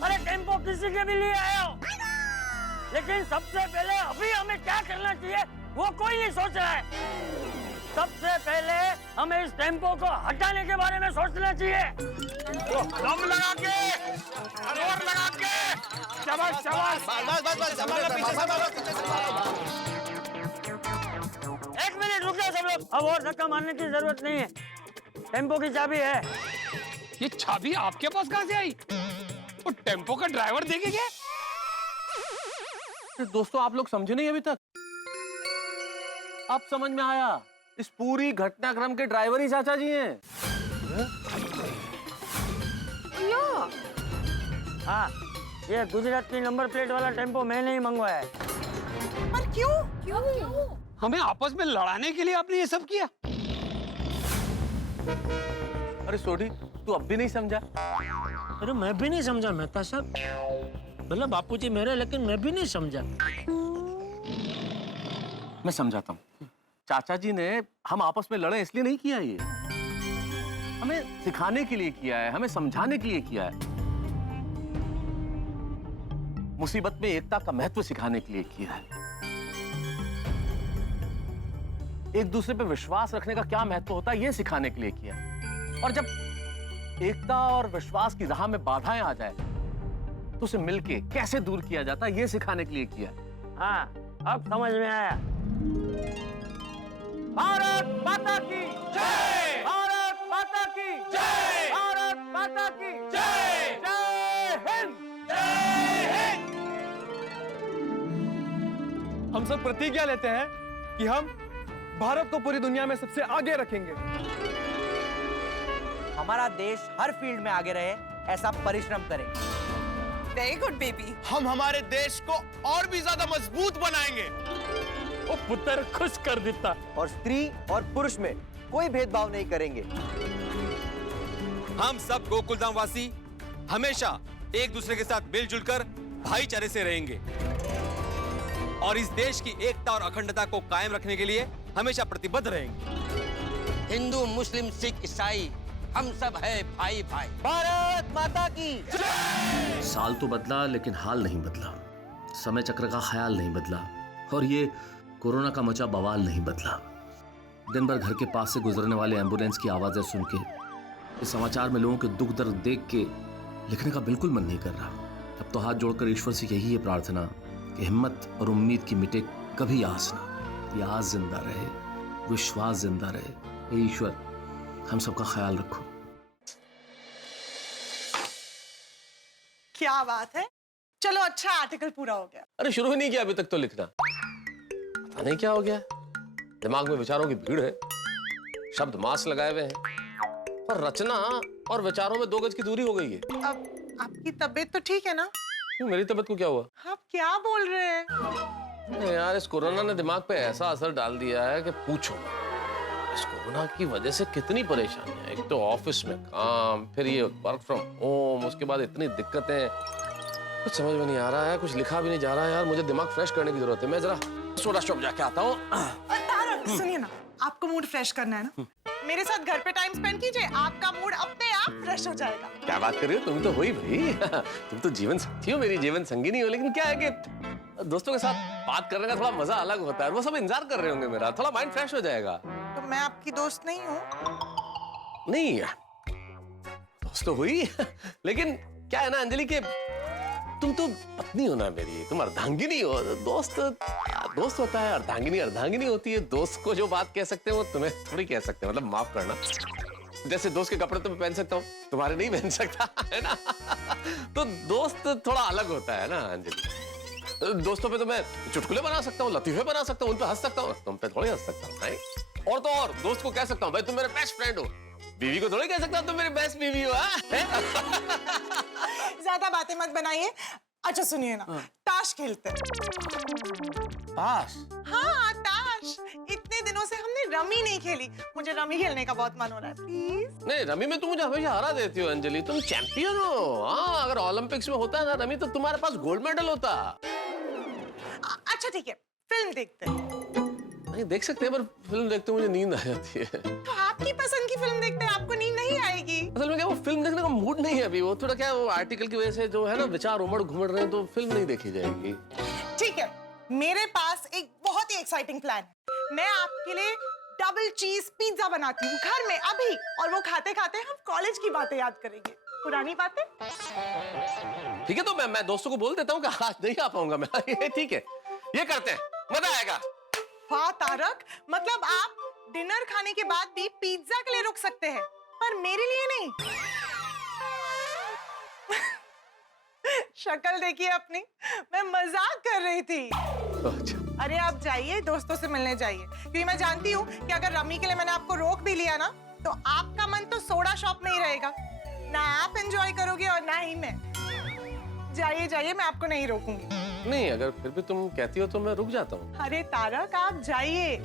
अरे टेम्पो किसी के भी लिए आया हो, लेकिन सबसे पहले अभी हमें क्या करना चाहिए वो कोई नहीं सोच रहा है। सबसे पहले हमें इस टेम्पो को हटाने के बारे में सोचना चाहिए। दम लगा के, जोर लगा के, शाबाश शाबाश। एक मिनट रुक जाओ सब लोग, अब और धक्का मारने की जरूरत नहीं है। टेम्पो की चाबी है। ये चाबी आपके पास कहाँ से आई? वो टेम्पो का ड्राइवर देके गया। दोस्तों आप लोग समझे नहीं अभी तक? अब समझ में आया, इस पूरी घटनाक्रम के ड्राइवर ही चाचा जी हैं। हाँ, ये गुजरात की नंबर प्लेट वाला टेम्पो मैंने ही मंगवाया है। पर क्यों? हमें आपस में लड़ाने के लिए आपने ये सब किया? अरे सोडी, तू अब भी नहीं समझा? अरे मैं भी नहीं समझा मेहता साहब। मतलब बापूजी मेरे, लेकिन मैं भी नहीं समझा। मैं समझाता हूँ। चाचा जी ने हम आपस में लड़े इसलिए नहीं किया, ये हमें सिखाने के लिए किया है, हमें समझाने के लिए किया है, मुसीबत में एकता का महत्व सिखाने के लिए किया है, एक दूसरे पे विश्वास रखने का क्या महत्व होता है ये सिखाने के लिए किया है। और जब एकता और विश्वास की राह में बाधाएं आ जाए तो उसे मिलके कैसे दूर किया जाता है ये सिखाने के लिए किया है। हाँ, अब समझ में आया। भारत माता की जय! भारत माता की जय! भारत माता की जय! जय हिंद! जय हिंद! हम सब प्रतिज्ञा लेते हैं कि हम भारत को पूरी दुनिया में सबसे आगे रखेंगे। हमारा देश हर फील्ड में आगे रहे, ऐसा परिश्रम करेंगे। Very good baby. हम हमारे देश को और भी ज्यादा मजबूत बनाएंगे। वो पुत्र खुश कर देता। और स्त्री और पुरुष में कोई भेदभाव नहीं करेंगे। हम सब गोकुलधाम वासी हमेशा एक दूसरे के साथ मिलजुल कर भाईचारे से रहेंगे और इस देश की एकता और अखंडता को कायम रखने के लिए हमेशा प्रतिबद्ध रहेंगे। हिंदू, मुस्लिम, सिख, ईसाई, हम सब है भाई भाई। भारत माता की जय! साल तो बदला लेकिन हाल नहीं बदला, समय चक्र का ख्याल नहीं बदला और ये कोरोना का मचा बवाल नहीं बदला। दिन भर घर के पास से गुजरने वाले एम्बुलेंस की आवाजें सुन के, इस समाचार में लोगों के दुख दर्द देख के लिखने का बिल्कुल मन नहीं कर रहा। अब तो हाथ जोड़कर ईश्वर से यही है प्रार्थना कि हिम्मत और उम्मीद की मिटे कभी आस ना, ये आस जिंदा रहे, विश्वास जिंदा रहे। हे ईश्वर, हम सबका ख्याल रखो। क्या बात है, चलो अच्छा आर्टिकल पूरा हो गया। अरे शुरू ही नहीं किया अभी तक तो लिखना। पता नहीं क्या हो गया, दिमाग में विचारों की भीड़ है, शब्द मास लगाए हुए हैं, पर रचना और विचारों में 2 गज की दूरी हो गई है। अब आपकी तबीयत तो ठीक है ना? क्यों, मेरी तबीयत को क्या हुआ? आप क्या बोल रहे हैं? नहीं यार, इस कोरोना ने दिमाग पे ऐसा असर डाल दिया है कि पूछो मत। इस कोरोना की वजह से कितनी परेशानियां, एक तो ऑफिस में काम, फिर ये वर्क फ्रॉम होम, उसके बाद इतनी दिक्कतें, कुछ समझ में नहीं आ रहा है, कुछ लिखा भी नहीं जा रहा है यार। मुझे दिमाग फ्रेश करने की जरूरत है। मैं जरा सोडा शॉप जाके आता हूँ। सुनिए ना, आपको मूड फ्रेश करना है ना, मेरे साथ घर पे टाइम स्पेंड कीजिए, आपका मूड अपने आप फ्रेश हो जाएगा। क्या बात कर रही हो, तुम तो हुई भाई। तुम तो जीवन साथी हो, मेरी जीवन संगिनी हो। लेकिन क्या है कि दोस्तों के साथ बात करने का थोड़ा मजा अलग होता है। वो सब इंतजार कर रहे होंगे मेरा, थोड़ा माइंड फ्रेश हो जाएगा। तो मैं आपकी दोस्त नहीं हूँ? नहीं, दोस्त तो हुई, लेकिन क्या है ना अंजलि के तुम तो पत्नी हो ना मेरी, तुम अर्धांगिनी हो। दोस्त दोस्त होता है, अर्धांगिनी अर्धांगिनी होती है। दोस्त को जो बात कह सकते हैं वो तुम्हें थोड़ी कह सकते हैं, मतलब माफ करना। जैसे दोस्त के कपड़े तो मैं पहन सकता हूँ, तुम्हारे नहीं पहन सकता, है ना? तो दोस्त थोड़ा अलग होता है ना अंजलि। दोस्तों पे तो मैं चुटकुले बना सकता हूँ, लतीफे बना सकता हूँ, उन पे हंस सकता हूँ, तुम पे थोड़ी हंस सकता हूँ। और तो और दोस्त को कह सकता हूँ भाई तुम मेरे बेस्ट फ्रेंड हो। बीवी को थोड़ी कह सकता हूँ तुम मेरी बेस्ट बीवी हो। ज्यादा बातें मत बनाइए। अच्छा सुनिए ना, ताश खेलते हैं। ताश? हाँ ताश, इतने दिनों से हमने रमी नहीं खेली, मुझे रमी खेलने का बहुत मन हो रहा है। प्लीज। नहीं, रमी में तुम मुझे हमेशा हरा देती हो अंजलि, तुम चैंपियन हो। हाँ, अगर ओलंपिक्स में होता है ना रमी तो तुम्हारे पास गोल्ड मेडल होता। अच्छा ठीक है, फिल्म देखते हैं। नहीं देख सकते हैं, पर फिल्म देखते मुझे नींद आ जाती है। तो आपकी पसंद की फिल्म देखते हैं, आपको नींद नहीं आएगी। असल में क्या, वो फिल्म देखने का मूड नहीं है अभी। वो थोड़ा क्या, वो आर्टिकल की वजह से जो है ना विचार उमड़ घुमड़ रहे हैं, तो फिल्म नहीं देखी जाएगी। ठीक है, मेरे पास एक बहुत ही एक्साइटिंग प्लान है। मैं आपके लिए डबल चीज पिज्जा बनाती हूँ घर में अभी, और वो खाते खाते हम कॉलेज की बातें याद करेंगे, पुरानी बातें। ठीक है, तो मैं दोस्तों को बोल देता हूँ कि आज नहीं आ पाऊंगा मैं। ये ठीक है, ये करते हैं, मजा आएगा। वाह तारक, मतलब आप डिनर खाने के बाद भी पिज्जा के लिए रुक सकते हैं, पर मेरे लिए नहीं। शक्ल देखिए अपनी, मैं मजाक कर रही थी। अच्छा। अरे आप जाइए, दोस्तों से मिलने जाइए, क्योंकि मैं जानती हूँ कि अगर रमी के लिए मैंने आपको रोक भी लिया ना, तो आपका मन तो सोडा शॉप में ही रहेगा। ना आप एंजॉय करोगे और ना ही मैं। जाइए जाइए, मैं आपको नहीं रोकूंगी। नहीं, अगर फिर भी तुम कहती हो तो मैं रुक जाता हूँ। अरे तारक आप जाइए,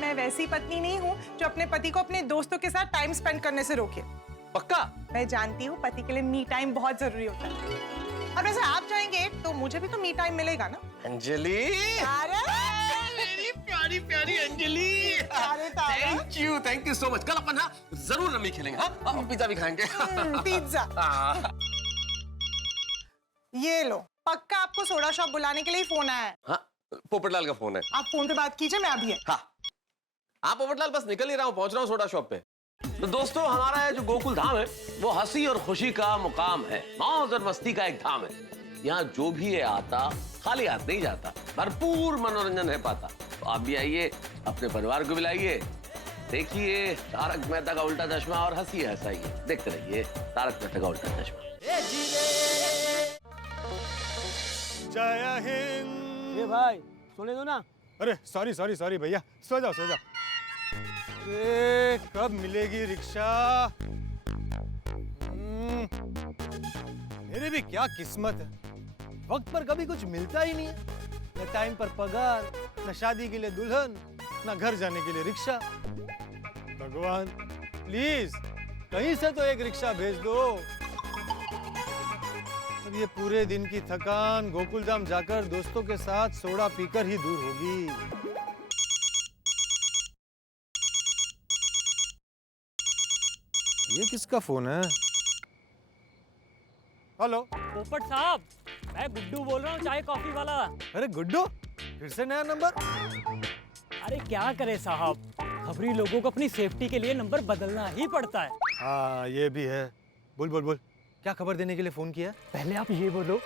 मैं वैसी पत्नी नहीं हूँ जो अपने पति को अपने दोस्तों के साथ टाइम स्पेंड करने से रोके। पक्का? मैं जानती हूँ पति के लिए मी टाइम बहुत जरूरी होता है, और वैसे आप जाएंगे तो मुझे भी तो मी टाइम मिलेगा ना। अंजलि, मेरी प्यारी प्यारी Anjali, thank you so much. कल अपन जरूर रमी खेलेंगे। हाँ, पिज्जा भी खाएंगे। पिज्जा। ये लो, पक्का आपको सोडा शॉप बुलाने के लिए फोन आया है। हाँ, पोपटलाल का फोन है। आप फोन पे बात कीजिए, मैं अभी है। हाँ, पोपटलाल बस निकल ही रहा हूँ, पहुंच रहा हूँ सोडा शॉप पे। तो दोस्तों, हमारा जो गोकुल धाम है वो हंसी और खुशी का मुकाम है, मौज और मस्ती का एक धाम है। यहाँ जो भी है आता खाली हाथ नहीं जाता, भरपूर मनोरंजन है पाता। तो आप भी आइए, अपने परिवार को भी लाइए, देखिए तारक मेहता का उल्टा चश्मा और हंसिए हंसाइए। देखते रहिए तारक मेहता का उल्टा चश्मा। जय हिंद। ए भाई सुने दो ना। अरे सॉरी भैया, सो जाओ। अरे कब मिलेगी रिक्शा? मेरी भी क्या किस्मत है, वक्त पर कभी कुछ मिलता ही नहीं है। न टाइम पर पगार, न शादी के लिए दुल्हन, न घर जाने के लिए रिक्शा। भगवान प्लीज कहीं से तो एक रिक्शा भेज दो। अब ये पूरे दिन की थकान गोकुलधाम जाकर दोस्तों के साथ सोडा पीकर ही दूर होगी। ये किसका फोन है? हेलो पोपट साहब, मैं गुड्डू बोल रहा हूँ, चाय कॉफी वाला। अरे गुड्डू, फिर से नया नंबर? अरे क्या करे साहब, खबरी लोगों को अपनी सेफ्टी के लिए नंबर बदलना ही पड़ता है। हाँ ये भी है। बोल, क्या खबर देने के लिए फोन किया? पहले आप ये बोलो,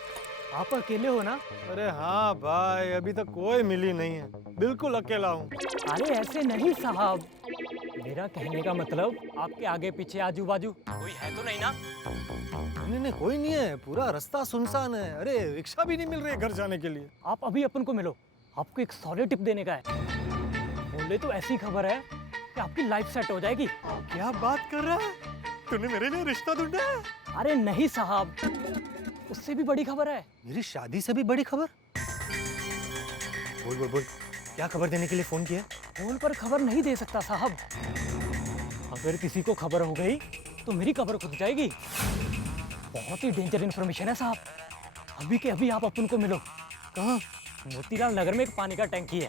आप अकेले हो ना? अरे हाँ भाई, अभी तक कोई मिली नहीं है, बिल्कुल अकेला हूँ। अरे ऐसे नहीं साहब, मेरा कहने का मतलब आपके आगे पीछे आजू बाजू कोई है तो नहीं ना? नहीं कोई नहीं है, पूरा रास्ता सुनसान है। अरे रिक्शा भी नहीं मिल रही है घर जाने के लिए। आप अभी अपन को मिलो, आपको एक सॉलिड टिप देने का है। बोले तो ऐसी खबर है कि आपकी लाइफ सेट हो जाएगी। क्या बात कर रहा है? तूने मेरे लिए रिश्ता ढूंढा है? अरे नहीं साहब, उससे भी बड़ी खबर है। मेरी शादी से भी बड़ी खबर? बोल बोल बोल, क्या खबर देने के लिए फोन किया? फोन पर खबर नहीं दे सकता साहब। अगर किसी को खबर हो गई तो मेरी खबर खुद जाएगी। बहुत ही डेंजर इन्फॉर्मेशन है साहब। अभी के अभी आप अपन को मिलो। कहाँ? मोतीलाल नगर में एक पानी का टैंकी है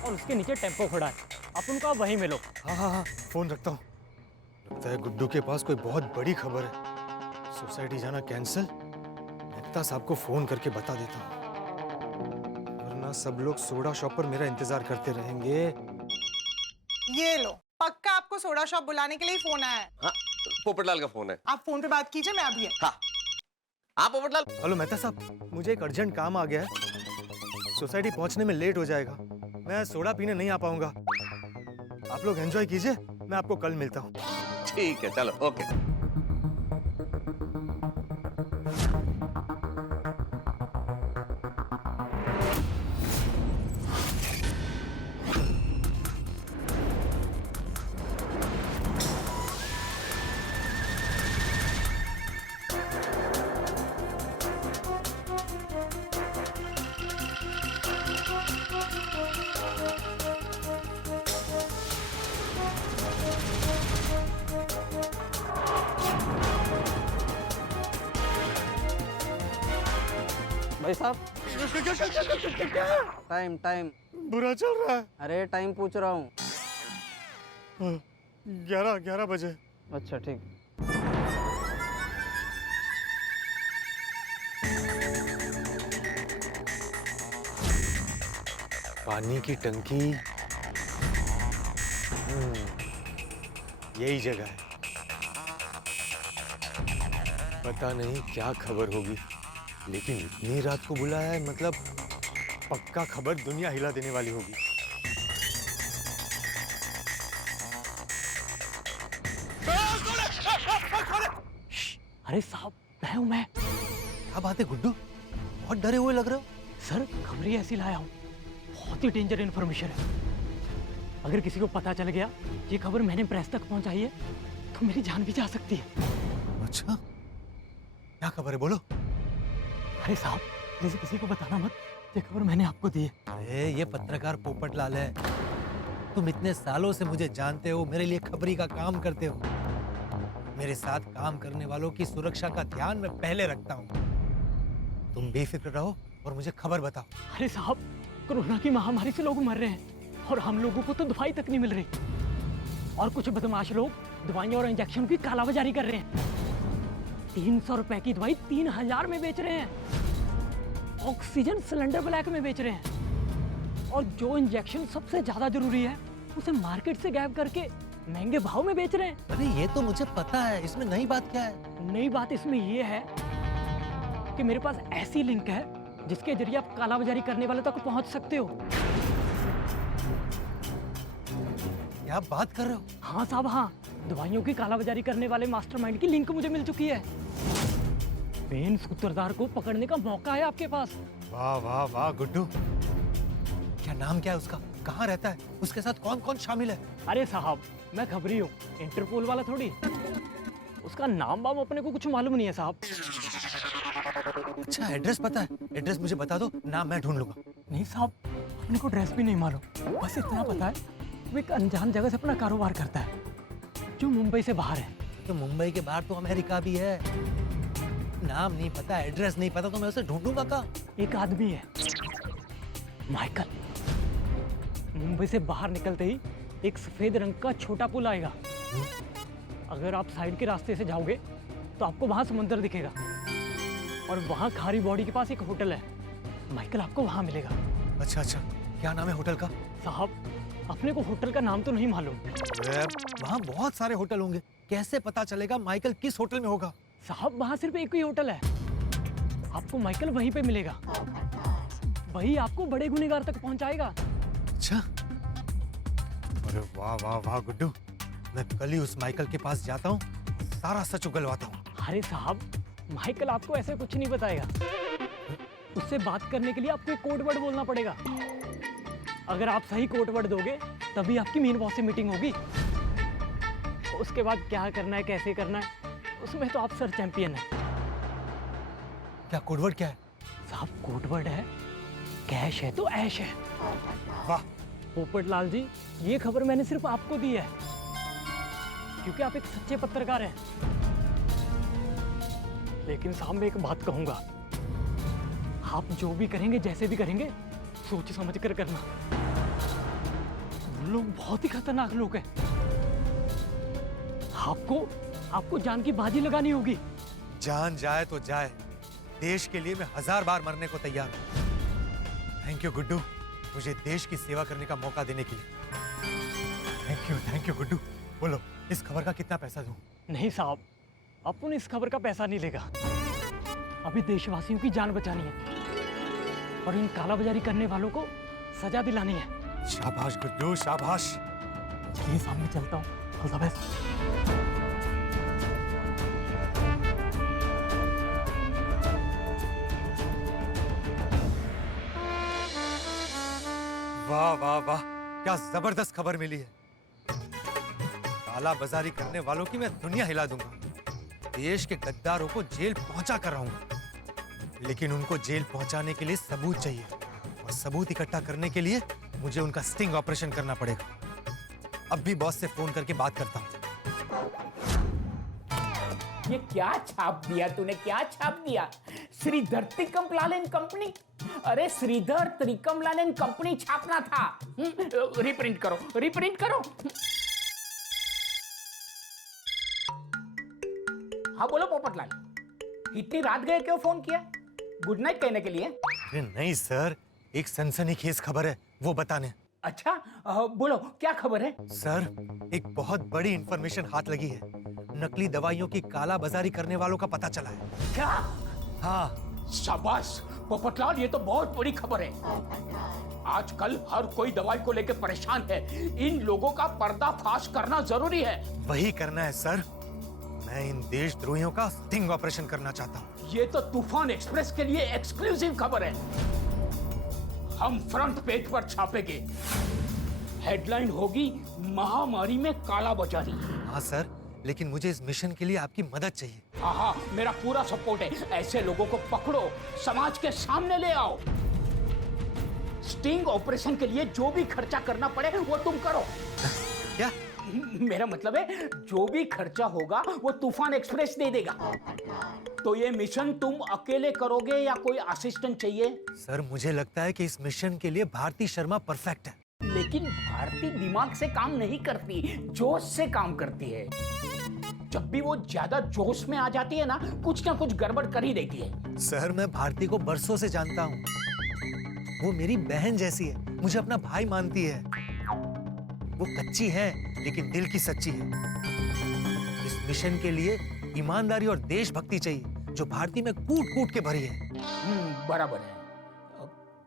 और उसके नीचे टेम्पो खड़ा है। अपन को आप वहीं मिलो। हाँ हाँ हाँ, फोन रखता हूँ। लगता है गुड्डू के पास कोई बहुत बड़ी खबर है। सोसाइटी जाना कैंसिल। मेहता साहब को फोन करके बता देता हूँ, वरना सब लोग सोडा शॉप पर मेरा इंतजार करते रहेंगे। ये लो, पक्का आपको सोडा शॉप बुलाने के लिए ही फोन आया है। हाँ, पोपटलाल का फोन है। आप फोन पे बात कीजिए, मैं अभी हाँ पोपटलाल। हेलो मेहता साहब, मुझे एक अर्जेंट काम आ गया है। सोसाइटी पहुंचने में लेट हो जाएगा। मैं सोडा पीने नहीं आ पाऊंगा। आप लोग एंजॉय कीजिए, मैं आपको कल मिलता हूँ। ठीक है, चलो, ओके। भाई साहब, टाइम बुरा चल रहा है। अरे टाइम पूछ रहा हूँ। 11 बजे। अच्छा ठीक। पानी की टंकी, यही जगह है। पता नहीं क्या खबर होगी, लेकिन इतनी रात को बुलाया है, मतलब पक्का खबर दुनिया हिला देने वाली होगी। अरे साहब, मैं हूँ मैं। क्या बात है गुड्डू, बहुत डरे हुए लग रहे हो। सर, खबर ही ऐसी लाया हूँ, बहुत ही डेंजर इन्फॉर्मेशन है। अगर किसी को पता चल गया ये खबर मैंने प्रेस तक पहुंचाई है तो मेरी जान भी जा सकती है। अच्छा, क्या खबर है, बोलो। अरे साहब, प्लीज किसी को बताना मत, ये खबर मैंने आपको दी है। अरे ये पत्रकार पोपटलाल है। तुम इतने सालों से मुझे जानते हो, मेरे लिए खबरी का काम करते हो। मेरे साथ काम करने वालों की सुरक्षा का ध्यान मैं पहले रखता हूँ। तुम बेफिक्र रहो और मुझे खबर बताओ। अरे साहब, कोरोना की महामारी से लोग मर रहे हैं और हम लोगों को तो दवाई तक नहीं मिल रही। और कुछ बदमाश लोग दवाइयाँ और इंजेक्शन की कालाबाजारी कर रहे हैं। 300 रुपए की दवाई 3000 में बेच रहे हैं। ऑक्सीजन सिलेंडर ब्लैक में बेच रहे हैं। और जो इंजेक्शन सबसे ज्यादा जरूरी है उसे मार्केट से गायब करके महंगे भाव में बेच रहे हैं। अरे ये तो मुझे पता है, इसमें नई बात क्या है? नई बात इसमें ये है कि मेरे पास ऐसी लिंक है जिसके जरिए आप कालाबाजारी करने वाले तक पहुंच सकते हो। क्या बात कर रहे हो? हाँ साहब, हाँ, दवाइयों की कालाबाजारी करने वाले मास्टरमाइंड की लिंक मुझे मिल चुकी है। मेन सूत्रधार को पकड़ने का मौका है आपके पास। वाह वाह वाह गुड्डू, क्या नाम क्या है उसका, कहाँ रहता है, उसके साथ कौन कौन शामिल है? अरे साहब, मैं खबरी हूँ, इंटरपोल वाला थोड़ी। उसका नाम वाम अपने को कुछ मालूम नहीं है साहब। अच्छा, एड्रेस पता है? एड्रेस मुझे बता दो, नाम मैं ढूंढ लूंगा। नहीं साहब, अपने को एड्रेस भी नहीं मालूम, बस इतना पता है वो एक अनजान जगह से अपना कारोबार करता है जो मुंबई से बाहर है। तो मुंबई के बाहर तो अमेरिका भी है। नाम नहीं पता, एड्रेस नहीं पता, तो मैं उसे ढूंढूंगा कहाँ? एक आदमी है, माइकल। मुंबई से बाहर निकलते ही एक सफेद रंग का छोटा पुल आएगा। अगर आप साइड के रास्ते से जाओगे तो आपको वहां समुद्र दिखेगा और वहां खारी बॉडी के पास एक होटल है। माइकल आपको वहां मिलेगा। अच्छा अच्छा, क्या नाम है होटल का? साहब, अपने को होटल का नाम तो नहीं मालूम। वहाँ बहुत सारे होटल होंगे, कैसे पता चलेगा माइकल किस होटल में होगा? साहब, वहाँ सिर्फ एक ही होटल है, आपको माइकल वहीं पे मिलेगा। वही आपको बड़े गुनहगार तक पहुंचाएगा। अच्छा, अरे वाह वाह वाह गुड्डू, मैं कल ही उस माइकल के पास जाता हूँ, सारा सच उगलवाता हूँ। अरे साहब, माइकल आपको ऐसे कुछ नहीं बताएगा। उससे बात करने के लिए आपको एक कोड वर्ड बोलना पड़ेगा। अगर आप सही कोड वर्ड दोगे तभी आपकी मेन बॉस से मीटिंग होगी। उसके बाद क्या करना है कैसे करना है उसमें तो आप सर चैंपियन है। क्या कोडवर्ड क्या है? साहब कोडवर्ड है कैश है तो ऐश है। वाह। पोपटलाल जी ये खबर मैंने सिर्फ आपको दी है क्योंकि आप एक सच्चे पत्रकार हैं। लेकिन साहब मैं एक बात कहूंगा, आप जो भी करेंगे जैसे भी करेंगे सोच समझ कर करना। वो लोग बहुत ही खतरनाक लोग हैं। आपको जान की बाजी लगानी होगी। जान जाए तो जाए, देश के लिए मैं 1000 बार मरने को तैयार हूँ। थैंक यू गुड्डू, मुझे देश की सेवा करने का मौका देने के लिए। Thank you Guddu. बोलो इस खबर का कितना पैसा दूं? नहीं साहब, अपन इस खबर का पैसा नहीं लेगा। अभी देशवासियों की जान बचानी है और इन काला बाजारी करने वालों को सजा दिलानी है। शाबाश गुड्डू शाबाश। ये सामने चलता हूँ। All the best. वाह वाह वाह, क्या जबरदस्त खबर मिली है। काला बाजारी करने वालों की मैं दुनिया हिला दूंगा। देश के गद्दारों को जेल पहुंचा कर रहूंगा। लेकिन उनको जेल पहुंचाने के लिए सबूत चाहिए और सबूत इकट्ठा करने के लिए मुझे उनका स्टिंग ऑपरेशन करना पड़ेगा। अब भी बॉस से फोन करके बात करता हूं। ये क्या छाप दिया तूने, क्या छाप दिया? Shridhar Trikamlal and company. अरे श्रीधर त्रिकमलाल एंड कंपनी छापना था। रिप्रिंट करो, रिप्रिंट करो। हाँ बोलो पोपटलाल, इतनी रात गए क्यों फोन किया? गुड नाइट कहने के लिए? अरे नहीं सर, एक सनसनीखेज खबर है वो बताने। अच्छा बोलो क्या खबर है? सर एक बहुत बड़ी इंफॉर्मेशन हाथ लगी है। नकली दवाइयों की काला बाजारी करने वालों का पता चला है। क्या? हाँ। शाबाश पोपटलाल, ये तो बहुत बड़ी खबर है। आजकल हर कोई दवाई को लेकर परेशान है। इन लोगों का पर्दाफाश करना जरूरी है। वही करना है सर। मैं इन देशद्रोहियों का स्टिंग ऑपरेशन करना चाहता हूँ। ये तो तूफान एक्सप्रेस के लिए एक्सक्लूसिव खबर है। हम फ्रंट पेज पर छापेंगे। हेडलाइन होगी महामारी में काला बाजारी। हाँ सर, लेकिन मुझे इस मिशन के लिए आपकी मदद चाहिए। हाँ हाँ, मेरा पूरा सपोर्ट है। ऐसे लोगों को पकड़ो, समाज के सामने ले आओ। स्टिंग ऑपरेशन के लिए जो भी खर्चा करना पड़े वो तुम करो। क्या? मेरा मतलब है जो भी खर्चा होगा वो तूफान एक्सप्रेस दे देगा। तो ये मिशन तुम अकेले करोगे या कोई असिस्टेंट चाहिए? सर मुझे लगता है कि इस मिशन के लिए भारती शर्मा परफेक्ट है। लेकिन भारती दिमाग से काम नहीं करती, जोश से काम करती है। जब भी वो ज्यादा जोश में आ जाती है ना कुछ गड़बड़ कर ही देती है। सर मैं भारती को बरसों से जानता हूँ। वो मेरी बहन जैसी है, मुझे अपना भाई मानती है। वो कच्ची है लेकिन दिल की सच्ची है। इस मिशन के लिए ईमानदारी और देशभक्ति चाहिए जो भारती में कूट कूट के भरी है। बराबर है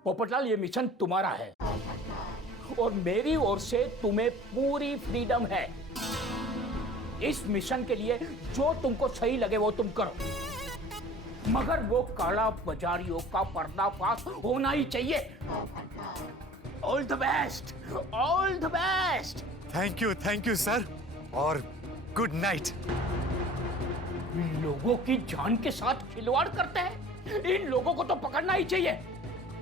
पोपटलाल, ये मिशन तुम्हारा है और मेरी ओर से तुम्हें पूरी फ्रीडम है। इस मिशन के लिए जो तुमको सही लगे वो तुम करो, मगर वो काला बाजारियों का पर्दाफाश होना ही चाहिए। All the best, all the best. Thank you sir, और गुड नाइट। इन लोगों की जान के साथ खिलवाड़ करते हैं। इन लोगों को तो पकड़ना ही चाहिए।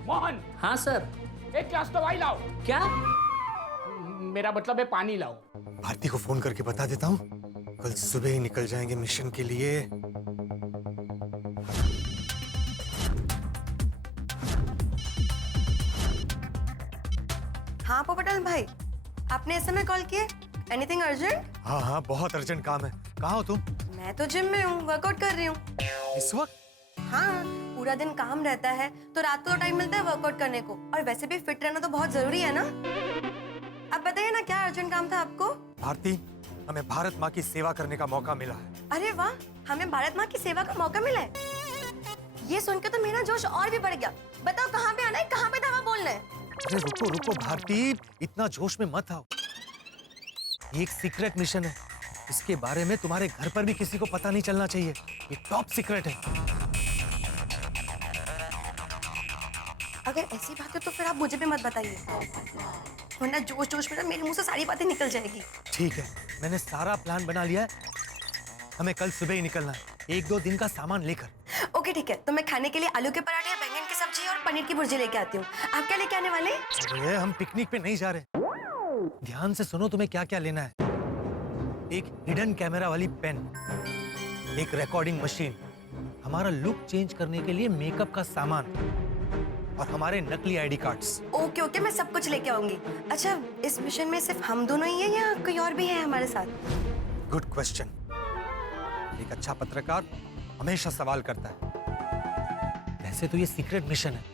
मोहन। हाँ सर। एक ग्लास दवाई लाओ। क्या? मेरा मतलब है पानी लाओ। भारती को फोन करके बता देता हूँ, कल सुबह ही निकल जाएंगे मिशन के लिए। हाँ पोपटलाल भाई, आपने इस समय कॉल किया? Anything urgent? हाँ हाँ बहुत अर्जेंट काम है। कहाँ हो तुम? मैं तो जिम में हूँ, वर्कआउट कर रही हूँ। इस वक्त? हाँ, पूरा दिन काम रहता है तो रात को तो टाइम मिलता है वर्कआउट करने को। और वैसे भी फिट रहना तो बहुत जरूरी है ना। अब बताइए ना क्या अर्जेंट काम था आपको? भारती, हमें भारत माँ की सेवा करने का मौका मिला है। अरे वाह, हमें भारत माँ की सेवा का मौका मिला है। ये सुनकर तो मेरा जोश और भी बढ़ गया। बताओ कहाँ पे आना है, कहाँ पे धावा बोलना है? अरे रुको रुको भारती, इतना जोश में मत आओ। ये एक सीक्रेट मिशन है। इसके बारे में तुम्हारे घर पर भी किसी को पता नहीं चलना चाहिए। ये टॉप सीक्रेट है। अगर ऐसी बात है तो फिर आप मुझे भी मत बताइए। वरना जोश जोश में ना मेरे मुंह से सारी बातें निकल जाएगी। ठीक है, मैंने सारा प्लान बना लिया है। हमें कल सुबह ही निकलना है, 1-2 दिन का सामान लेकर। ओके ठीक है, तो मैं खाने के लिए आलू के पराठे, बैंगन की सब्जी और पनीर की भुर्जी लेके आती हूँ। आप क्या लेके आने वाले? अरे हम पिकनिक पे नहीं जा रहे। ध्यान से सुनो तुम्हें क्या क्या लेना है। एक हिडन कैमरा वाली पेन, एक रिकॉर्डिंग मशीन, हमारा लुक चेंज करने के लिए मेकअप का सामान और हमारे नकली आईडी कार्ड्स। ओके ओके, मैं सब कुछ लेके आऊंगी। अच्छा, इस मिशन में सिर्फ हम दोनों ही हैं या कोई और भी है हमारे साथ? Good question. एक अच्छा पत्रकार हमेशा सवाल करता है। वैसे तो ये सीक्रेट मिशन है,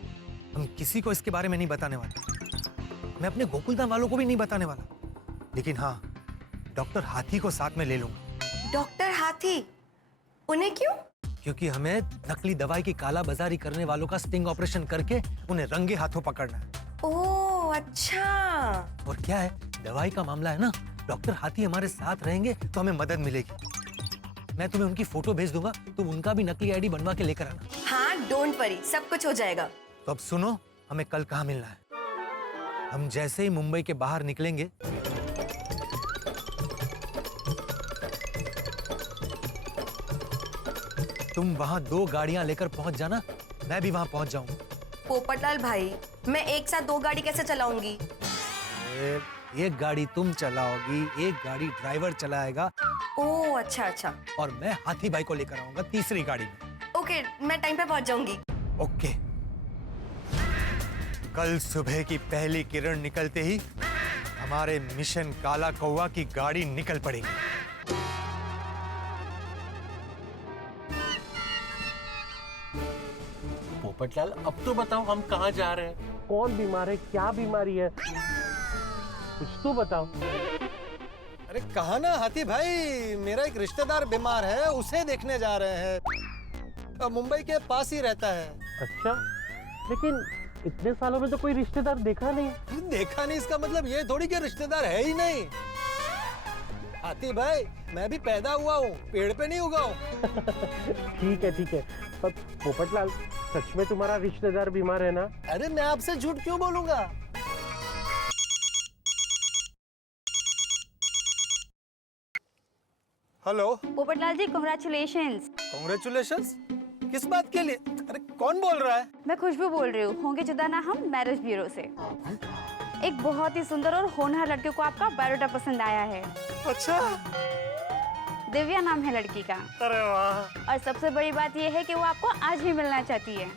हम किसी को इसके बारे में नहीं बताने वाले। मैं अपने गोकुलधाम वालों को भी नहीं बताने वाला। लेकिन हाँ, डॉक्टर हाथी को साथ में ले लूंगा। डॉक्टर हाथी? उन्हें क्यों? क्योंकि हमें नकली दवाई की काला बाजारी करने वालों का स्टिंग ऑपरेशन करके उन्हें रंगे हाथों पकड़ना है। ओह अच्छा। और क्या है, दवाई का मामला है ना, डॉक्टर हाथी हमारे साथ रहेंगे तो हमें मदद मिलेगी। मैं तुम्हें उनकी फोटो भेज दूंगा, तुम उनका भी नकली आईडी बनवा के लेकर आना। हाँ डोंट वरी, सब कुछ हो जाएगा। तो अब सुनो, हमें कल कहाँ मिलना है। हम जैसे ही मुंबई के बाहर निकलेंगे, तुम वहां 2 गाड़ियां लेकर पहुंच जाना, मैं भी वहां पहुंच जाऊंगा। पोपटलाल भाई, मैं एक साथ 2 गाड़ी कैसे चलाऊंगी? एक गाड़ी तुम चलाओगी, एक गाड़ी ड्राइवर चलाएगा। ओह अच्छा अच्छा। और मैं हाथी भाई को लेकर आऊंगा तीसरी गाड़ी में। ओके, मैं टाइम पे पहुंच जाऊंगी। ओके। कल सुबह की पहली किरण निकलते ही हमारे मिशन काला कौवा की गाड़ी निकल पड़ेगी। पोपटलाल, अब तो बताओ हम कहाँ जा रहे हैं? कौन बीमार है, क्या बीमारी है, कुछ तो बताओ। अरे कहा ना हाथी भाई, मेरा एक रिश्तेदार बीमार है, उसे देखने जा रहे हैं। मुंबई के पास ही रहता है। अच्छा, लेकिन इतने सालों में तो कोई रिश्तेदार देखा नहीं। देखा नहीं इसका मतलब ये थोड़ी कि रिश्तेदार है ही नहीं। हाथी भाई, मैं भी पैदा हुआ हूँ, पेड़ पे नहीं उगा हूँ। ठीक है ठीक है, पर पोपटलाल सच में तुम्हारा रिश्तेदार बीमार है ना? अरे मैं आपसे झूठ क्यों बोलूंगा। हेलो पोपटलाल जी, कांग्रेचुलेशंस। कांग्रेचुलेशंस? किस बात के लिए? अरे कौन बोल रहा है? मैं खुशबू बोल रही हूँ, होंगे जुदा ना हम मैरिज ब्यूरो से। एक बहुत ही सुंदर और होनहार लड़के को आपका बायोडाटा पसंद आया है। अच्छा, दिव्या नाम है लड़की का। अरे वाह। और सबसे बड़ी बात यह है कि वो आपको आज ही मिलना चाहती है।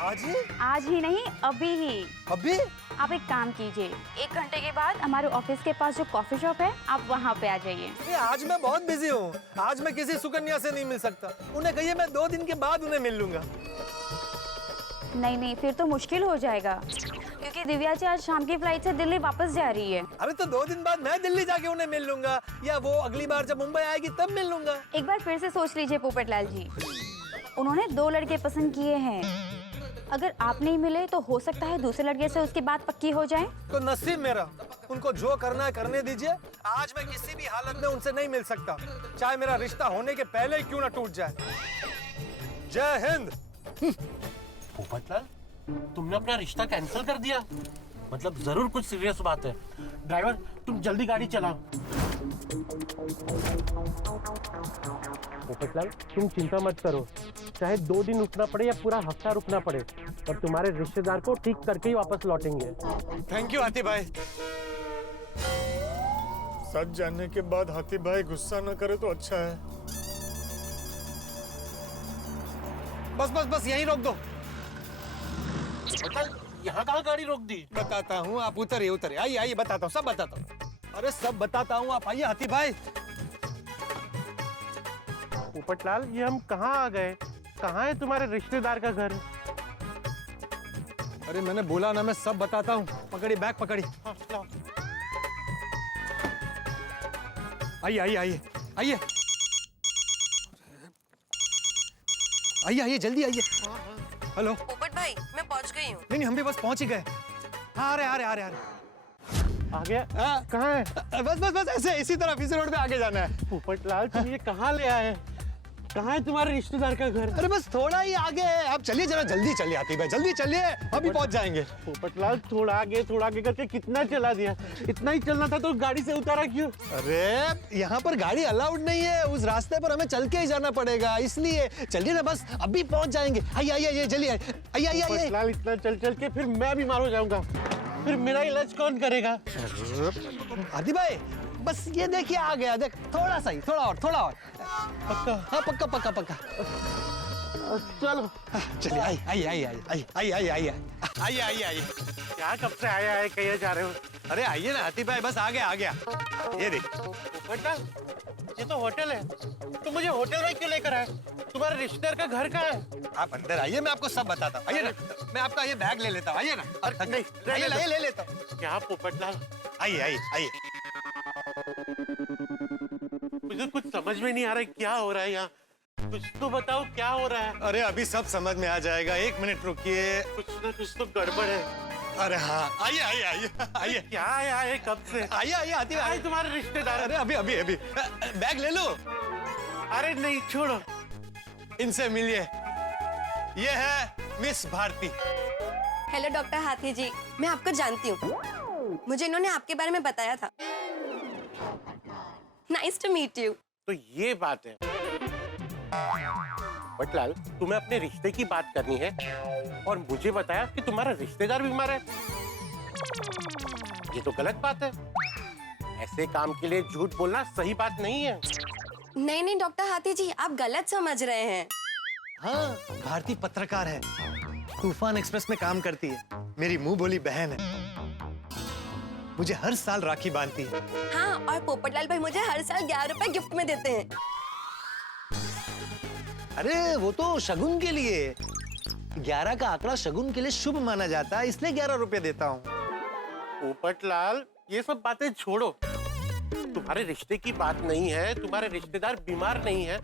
आज ही? आज ही नहीं, अभी ही। अभी? आप एक काम कीजिए, 1 घंटे के बाद हमारे ऑफिस के पास जो कॉफी शॉप है, आप वहाँ पे आ जाइए। आज मैं बहुत बिजी हूँ, आज मैं किसी सुकन्या से नहीं मिल सकता। उन्हें कहिए मैं 2 दिन के बाद उन्हें मिल लूंगा। नहीं नहीं, फिर तो मुश्किल हो जाएगा, क्योंकि दिव्या जी आज शाम की फ्लाइट से दिल्ली वापस जा रही है। अरे तो 2 दिन बाद मैं दिल्ली जाके उन्हें मिल लूंगा, या वो अगली बार जब मुंबई आएगी तब मिल लूंगा। एक बार फिर से सोच लीजिए पोपटलाल जी, उन्होंने 2 लड़के पसंद किए हैं। अगर आप नहीं मिले तो हो सकता है दूसरे लड़के से उसकी बात पक्की हो जाए। तो नसीब मेरा, उनको जो करना है करने दीजिए। आज मैं किसी भी हालत में उनसे नहीं मिल सकता, चाहे मेरा रिश्ता होने के पहले ही क्यों ना टूट जाए। जय हिंद। पोपटलाल, तुमने अपना रिश्ता कैंसिल कर दिया? मतलब जरूर कुछ सीरियस बात है। ड्राइवर, तुम जल्दी गाड़ी चलाओ। पोपटलाल, तुम चिंता मत करो, चाहे 2 दिन रुकना पड़े या पूरा हफ्ता रुकना पड़े, और तुम्हारे रिश्तेदार को ठीक करके ही वापस लौटेंगे। थैंक यू हाथी भाई। सच जानने के बाद हाथी भाई गुस्सा न करे तो अच्छा है। बस बस बस यहीं रोक दो। यहाँ कहाँ गाड़ी रोक दी? बताता हूँ, आप उतरिए उतरिए, आइए आइए, बताता हूँ, सब बताता हूँ। अरे सब बताता हूँ, आप आइए हाथी भाई। पोपटलाल, ये हम कहाँ आ गए? कहाँ है तुम्हारे रिश्तेदार का घर? अरे मैंने बोला ना, मैं सब बताता हूँ। पकड़ी बैग, पकड़ी। आइए आइए आइए आइए आइए आइए, जल्दी आइए। हेलो पोपट भाई, मैं पहुंच गई हूँ। नहीं हम भी बस पहुंच ही गए। हाँ, आ रहे। आ गया? कहाँ है? बस ऐसे इसी तरफ, इसी रोड पे आगे जाना है। पोपटलाल, तुम ये कहाँ ले आए? कहाँ है तुम्हारे रिश्तेदार का घर? अरे बस थोड़ा ही आगे है, आप चलिए जरा, जल्दी चलिए आतिफ भाई, जल्दी चलिए, अभी पहुंच जाएंगे। पोपटलाल थोड़ा आगे करके कितना चला दिया? इतना ही चलना था तो गाड़ी से उतारा क्यों? अरे यहाँ पर गाड़ी अलाउड नहीं है, उस रास्ते पर हमें चल के ही जाना पड़ेगा, इसलिए चलिए ना, बस अभी पहुंच जाएंगे। आइए आइए जल्दी आइए आइए। पोपटलाल इतना चल के फिर मैं बीमार हो जाऊंगा, फिर मेरा इलाज कौन करेगा? आतिफ भाई बस ये देखिए आ गया, देख थोड़ा सा ही, थोड़ा और पक्का? हाँ पक्का पक्का पक्का। चलो चलिए आइए आइए। क्या कब से आया कहीं जा रहे हो? अरे आइए ना आतिफ भाई, बस आ गया। ये देख पोपटलाल, ये तो होटल है, तो मुझे होटल में क्यों लेकर आए? तुम्हारे रिश्तेदार का घर कहाँ है? आप अंदर आइए, मैं आपको सब बताता हूँ। आइए ना, मैं आपका ये बैग ले लेता हूँ, आइए ना। अरे नहीं, आइए ले लेता हूँ। क्या पोपटलाल? आइए। मुझे कुछ समझ में नहीं आ रहा है क्या हो रहा है यहाँ, कुछ तो बताओ क्या हो रहा है? अरे अभी सब समझ में आ जाएगा, 1 मिनट रुकिए। कुछ ना कुछ तो गड़बड़ है। अरे हाँ आइए। क्या है कब से? आइए आतिफ भाई, तुम्हारे रिश्तेदार। अरे अभी बैग ले लो। अरे नहीं छोड़ो, इनसे मिलिए, ये है मिस भारती। हेलो डॉक्टर हाथी जी, मैं आपको जानती हूँ, मुझे इन्होंने आपके बारे में बताया था। Nice to meet you. तो ये बात है। पोपटलाल, तुम्हें अपने रिश्ते की बात करनी है और मुझे बताया कि तुम्हारा रिश्तेदार बीमार है, ये तो गलत बात है। ऐसे काम के लिए झूठ बोलना सही बात नहीं है। नहीं डॉक्टर हाथी जी, आप गलत समझ रहे हैं। हाँ, भारती पत्रकार है, तूफान एक्सप्रेस में काम करती है, मेरी मुंह बोली बहन है, मुझे हर साल राखी बांधती है। हाँ, और पोपटलाल भाई मुझे हर साल 11 रुपए गिफ्ट में देते हैं। अरे वो तो शगुन के लिए, 11 का आंकड़ा शगुन के लिए शुभ माना जाता है, इसलिए 11 रुपए देता हूँ। पोपटलाल, ये सब बातें छोड़ो, तुम्हारे रिश्ते की बात नहीं है, तुम्हारे रिश्तेदार बीमार नहीं है,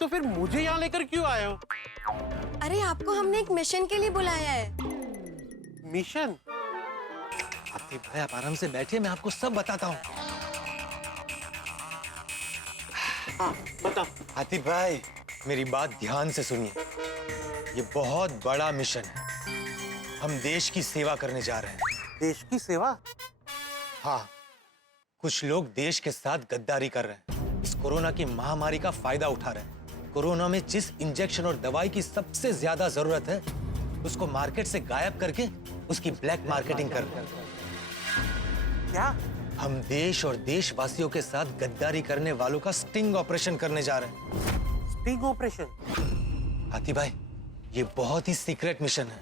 तो फिर मुझे यहाँ लेकर क्यों आए हो? अरे आपको हमने एक मिशन के लिए बुलाया है। मिशन? आतिफ भाई आप आराम से बैठिए, मैं आपको सब बताता हूँ। बता। आतिफ भाई मेरी बात ध्यान से सुनिए, ये बहुत बड़ा मिशन है, हम देश की सेवा करने जा रहे हैं। देश की सेवा? हाँ, कुछ लोग देश के साथ गद्दारी कर रहे हैं, इस कोरोना की महामारी का फायदा उठा रहे हैं। कोरोना में जिस इंजेक्शन और दवाई की सबसे ज्यादा जरूरत है, उसको मार्केट से गायब करके उसकी ब्लैक मार्केटिंग कर रहे हैं। क्या? हम देश और देशवासियों के साथ गद्दारी करने वालों का स्टिंग ऑपरेशन करने जा रहे हैं। Sting operation? हाथी भाई, ये बहुत ही सीक्रेट मिशन है।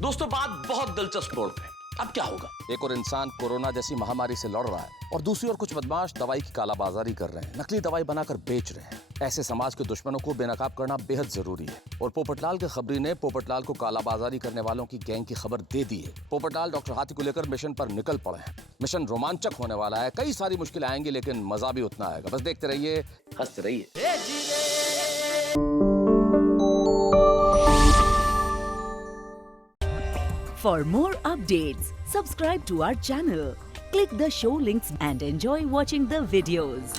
दोस्तों, बात बहुत दिलचस्प मोड़ पे। अब क्या होगा? एक और इंसान कोरोना जैसी महामारी से लड़ रहा है और दूसरी ओर कुछ बदमाश दवाई की कालाबाजारी कर रहे हैं, नकली दवाई बनाकर बेच रहे हैं। ऐसे समाज के दुश्मनों को बेनकाब करना बेहद जरूरी है और पोपटलाल के खबरी ने पोपटलाल को कालाबाजारी करने वालों की गैंग की खबर दे दी है। पोपटलाल डॉक्टर हाथी को लेकर मिशन पर निकल पड़े हैं। मिशन रोमांचक होने वाला है, कई सारी मुश्किलें आएंगी लेकिन मजा भी उतना आएगा। बस देखते रहिए, हंसते रहिए। For more updates, subscribe to our channel, click the show links and enjoy watching the videos.